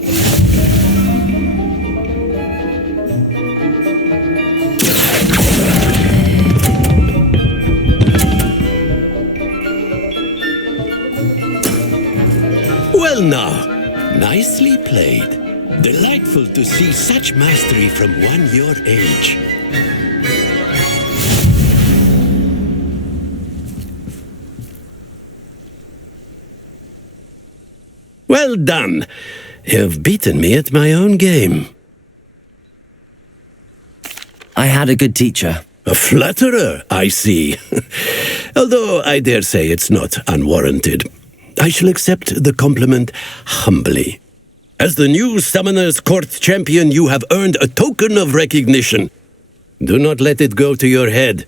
Well now, nicely played. Delightful to see such mastery from one your age. Well done. You've beaten me at my own game. I had a good teacher. A flatterer, I see. Although I dare say it's not unwarranted. I shall accept the compliment humbly. As the new Summoner's Court champion, you have earned a token of recognition. Do not let it go to your head.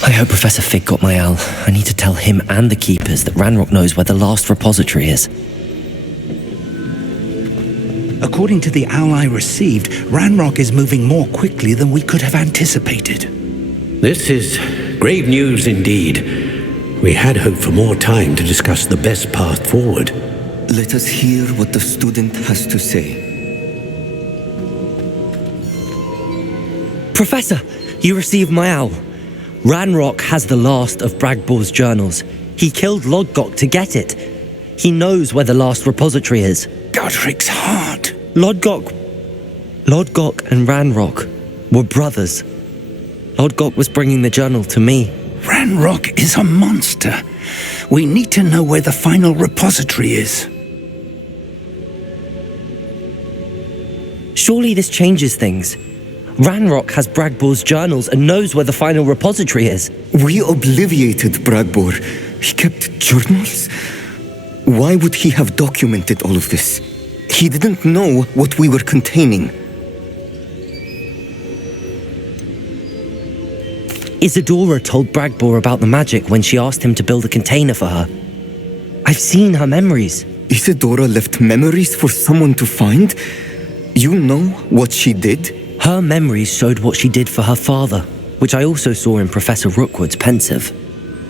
I hope Professor Fig got my owl. I need to tell him and the keepers that Ranrok knows where the last repository is. According to the owl I received, Ranrok is moving more quickly than we could have anticipated. This is grave news indeed. We had hoped for more time to discuss the best path forward. Let us hear what the student has to say. Professor, you received my owl. Ranrok has the last of Bragbor's journals. He killed Lodgok to get it. He knows where the last repository is. Godric's heart. Lodgok and Ranrok were brothers. Lodgok was bringing the journal to me. Ranrok is a monster. We need to know where the final repository is. Surely this changes things. Ranrok has Bragbor's journals and knows where the final repository is. We obliviated Bragbor. He kept journals? Why would he have documented all of this? He didn't know what we were containing. Isadora told Bragbor about the magic when she asked him to build a container for her. I've seen her memories. Isadora left memories for someone to find? You know what she did? Her memories showed what she did for her father, which I also saw in Professor Rookwood's pensive.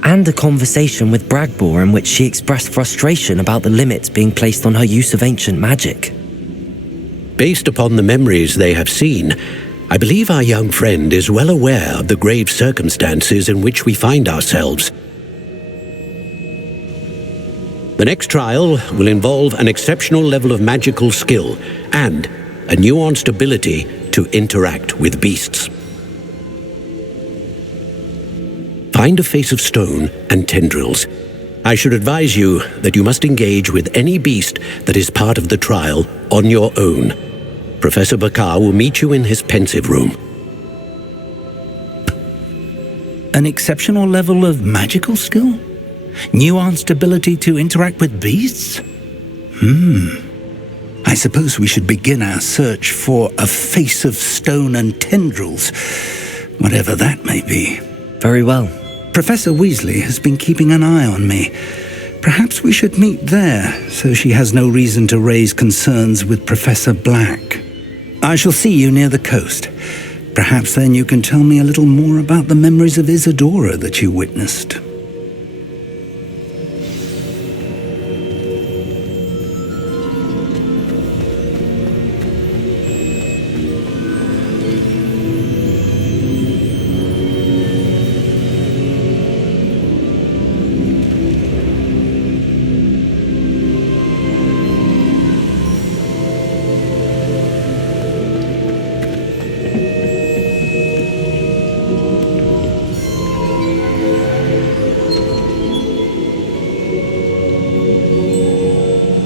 And a conversation with Bragbor in which she expressed frustration about the limits being placed on her use of ancient magic. Based upon the memories they have seen, I believe our young friend is well aware of the grave circumstances in which we find ourselves. The next trial will involve an exceptional level of magical skill and a nuanced ability to interact with beasts. Find a face of stone and tendrils. I should advise you that you must engage with any beast that is part of the trial on your own. Professor Bakar will meet you in his pensive room. An exceptional level of magical skill? Nuanced ability to interact with beasts? I suppose we should begin our search for a face of stone and tendrils, whatever that may be. Very well. Professor Weasley has been keeping an eye on me. Perhaps we should meet there, so she has no reason to raise concerns with Professor Black. I shall see you near the coast. Perhaps then you can tell me a little more about the memories of Isadora that you witnessed.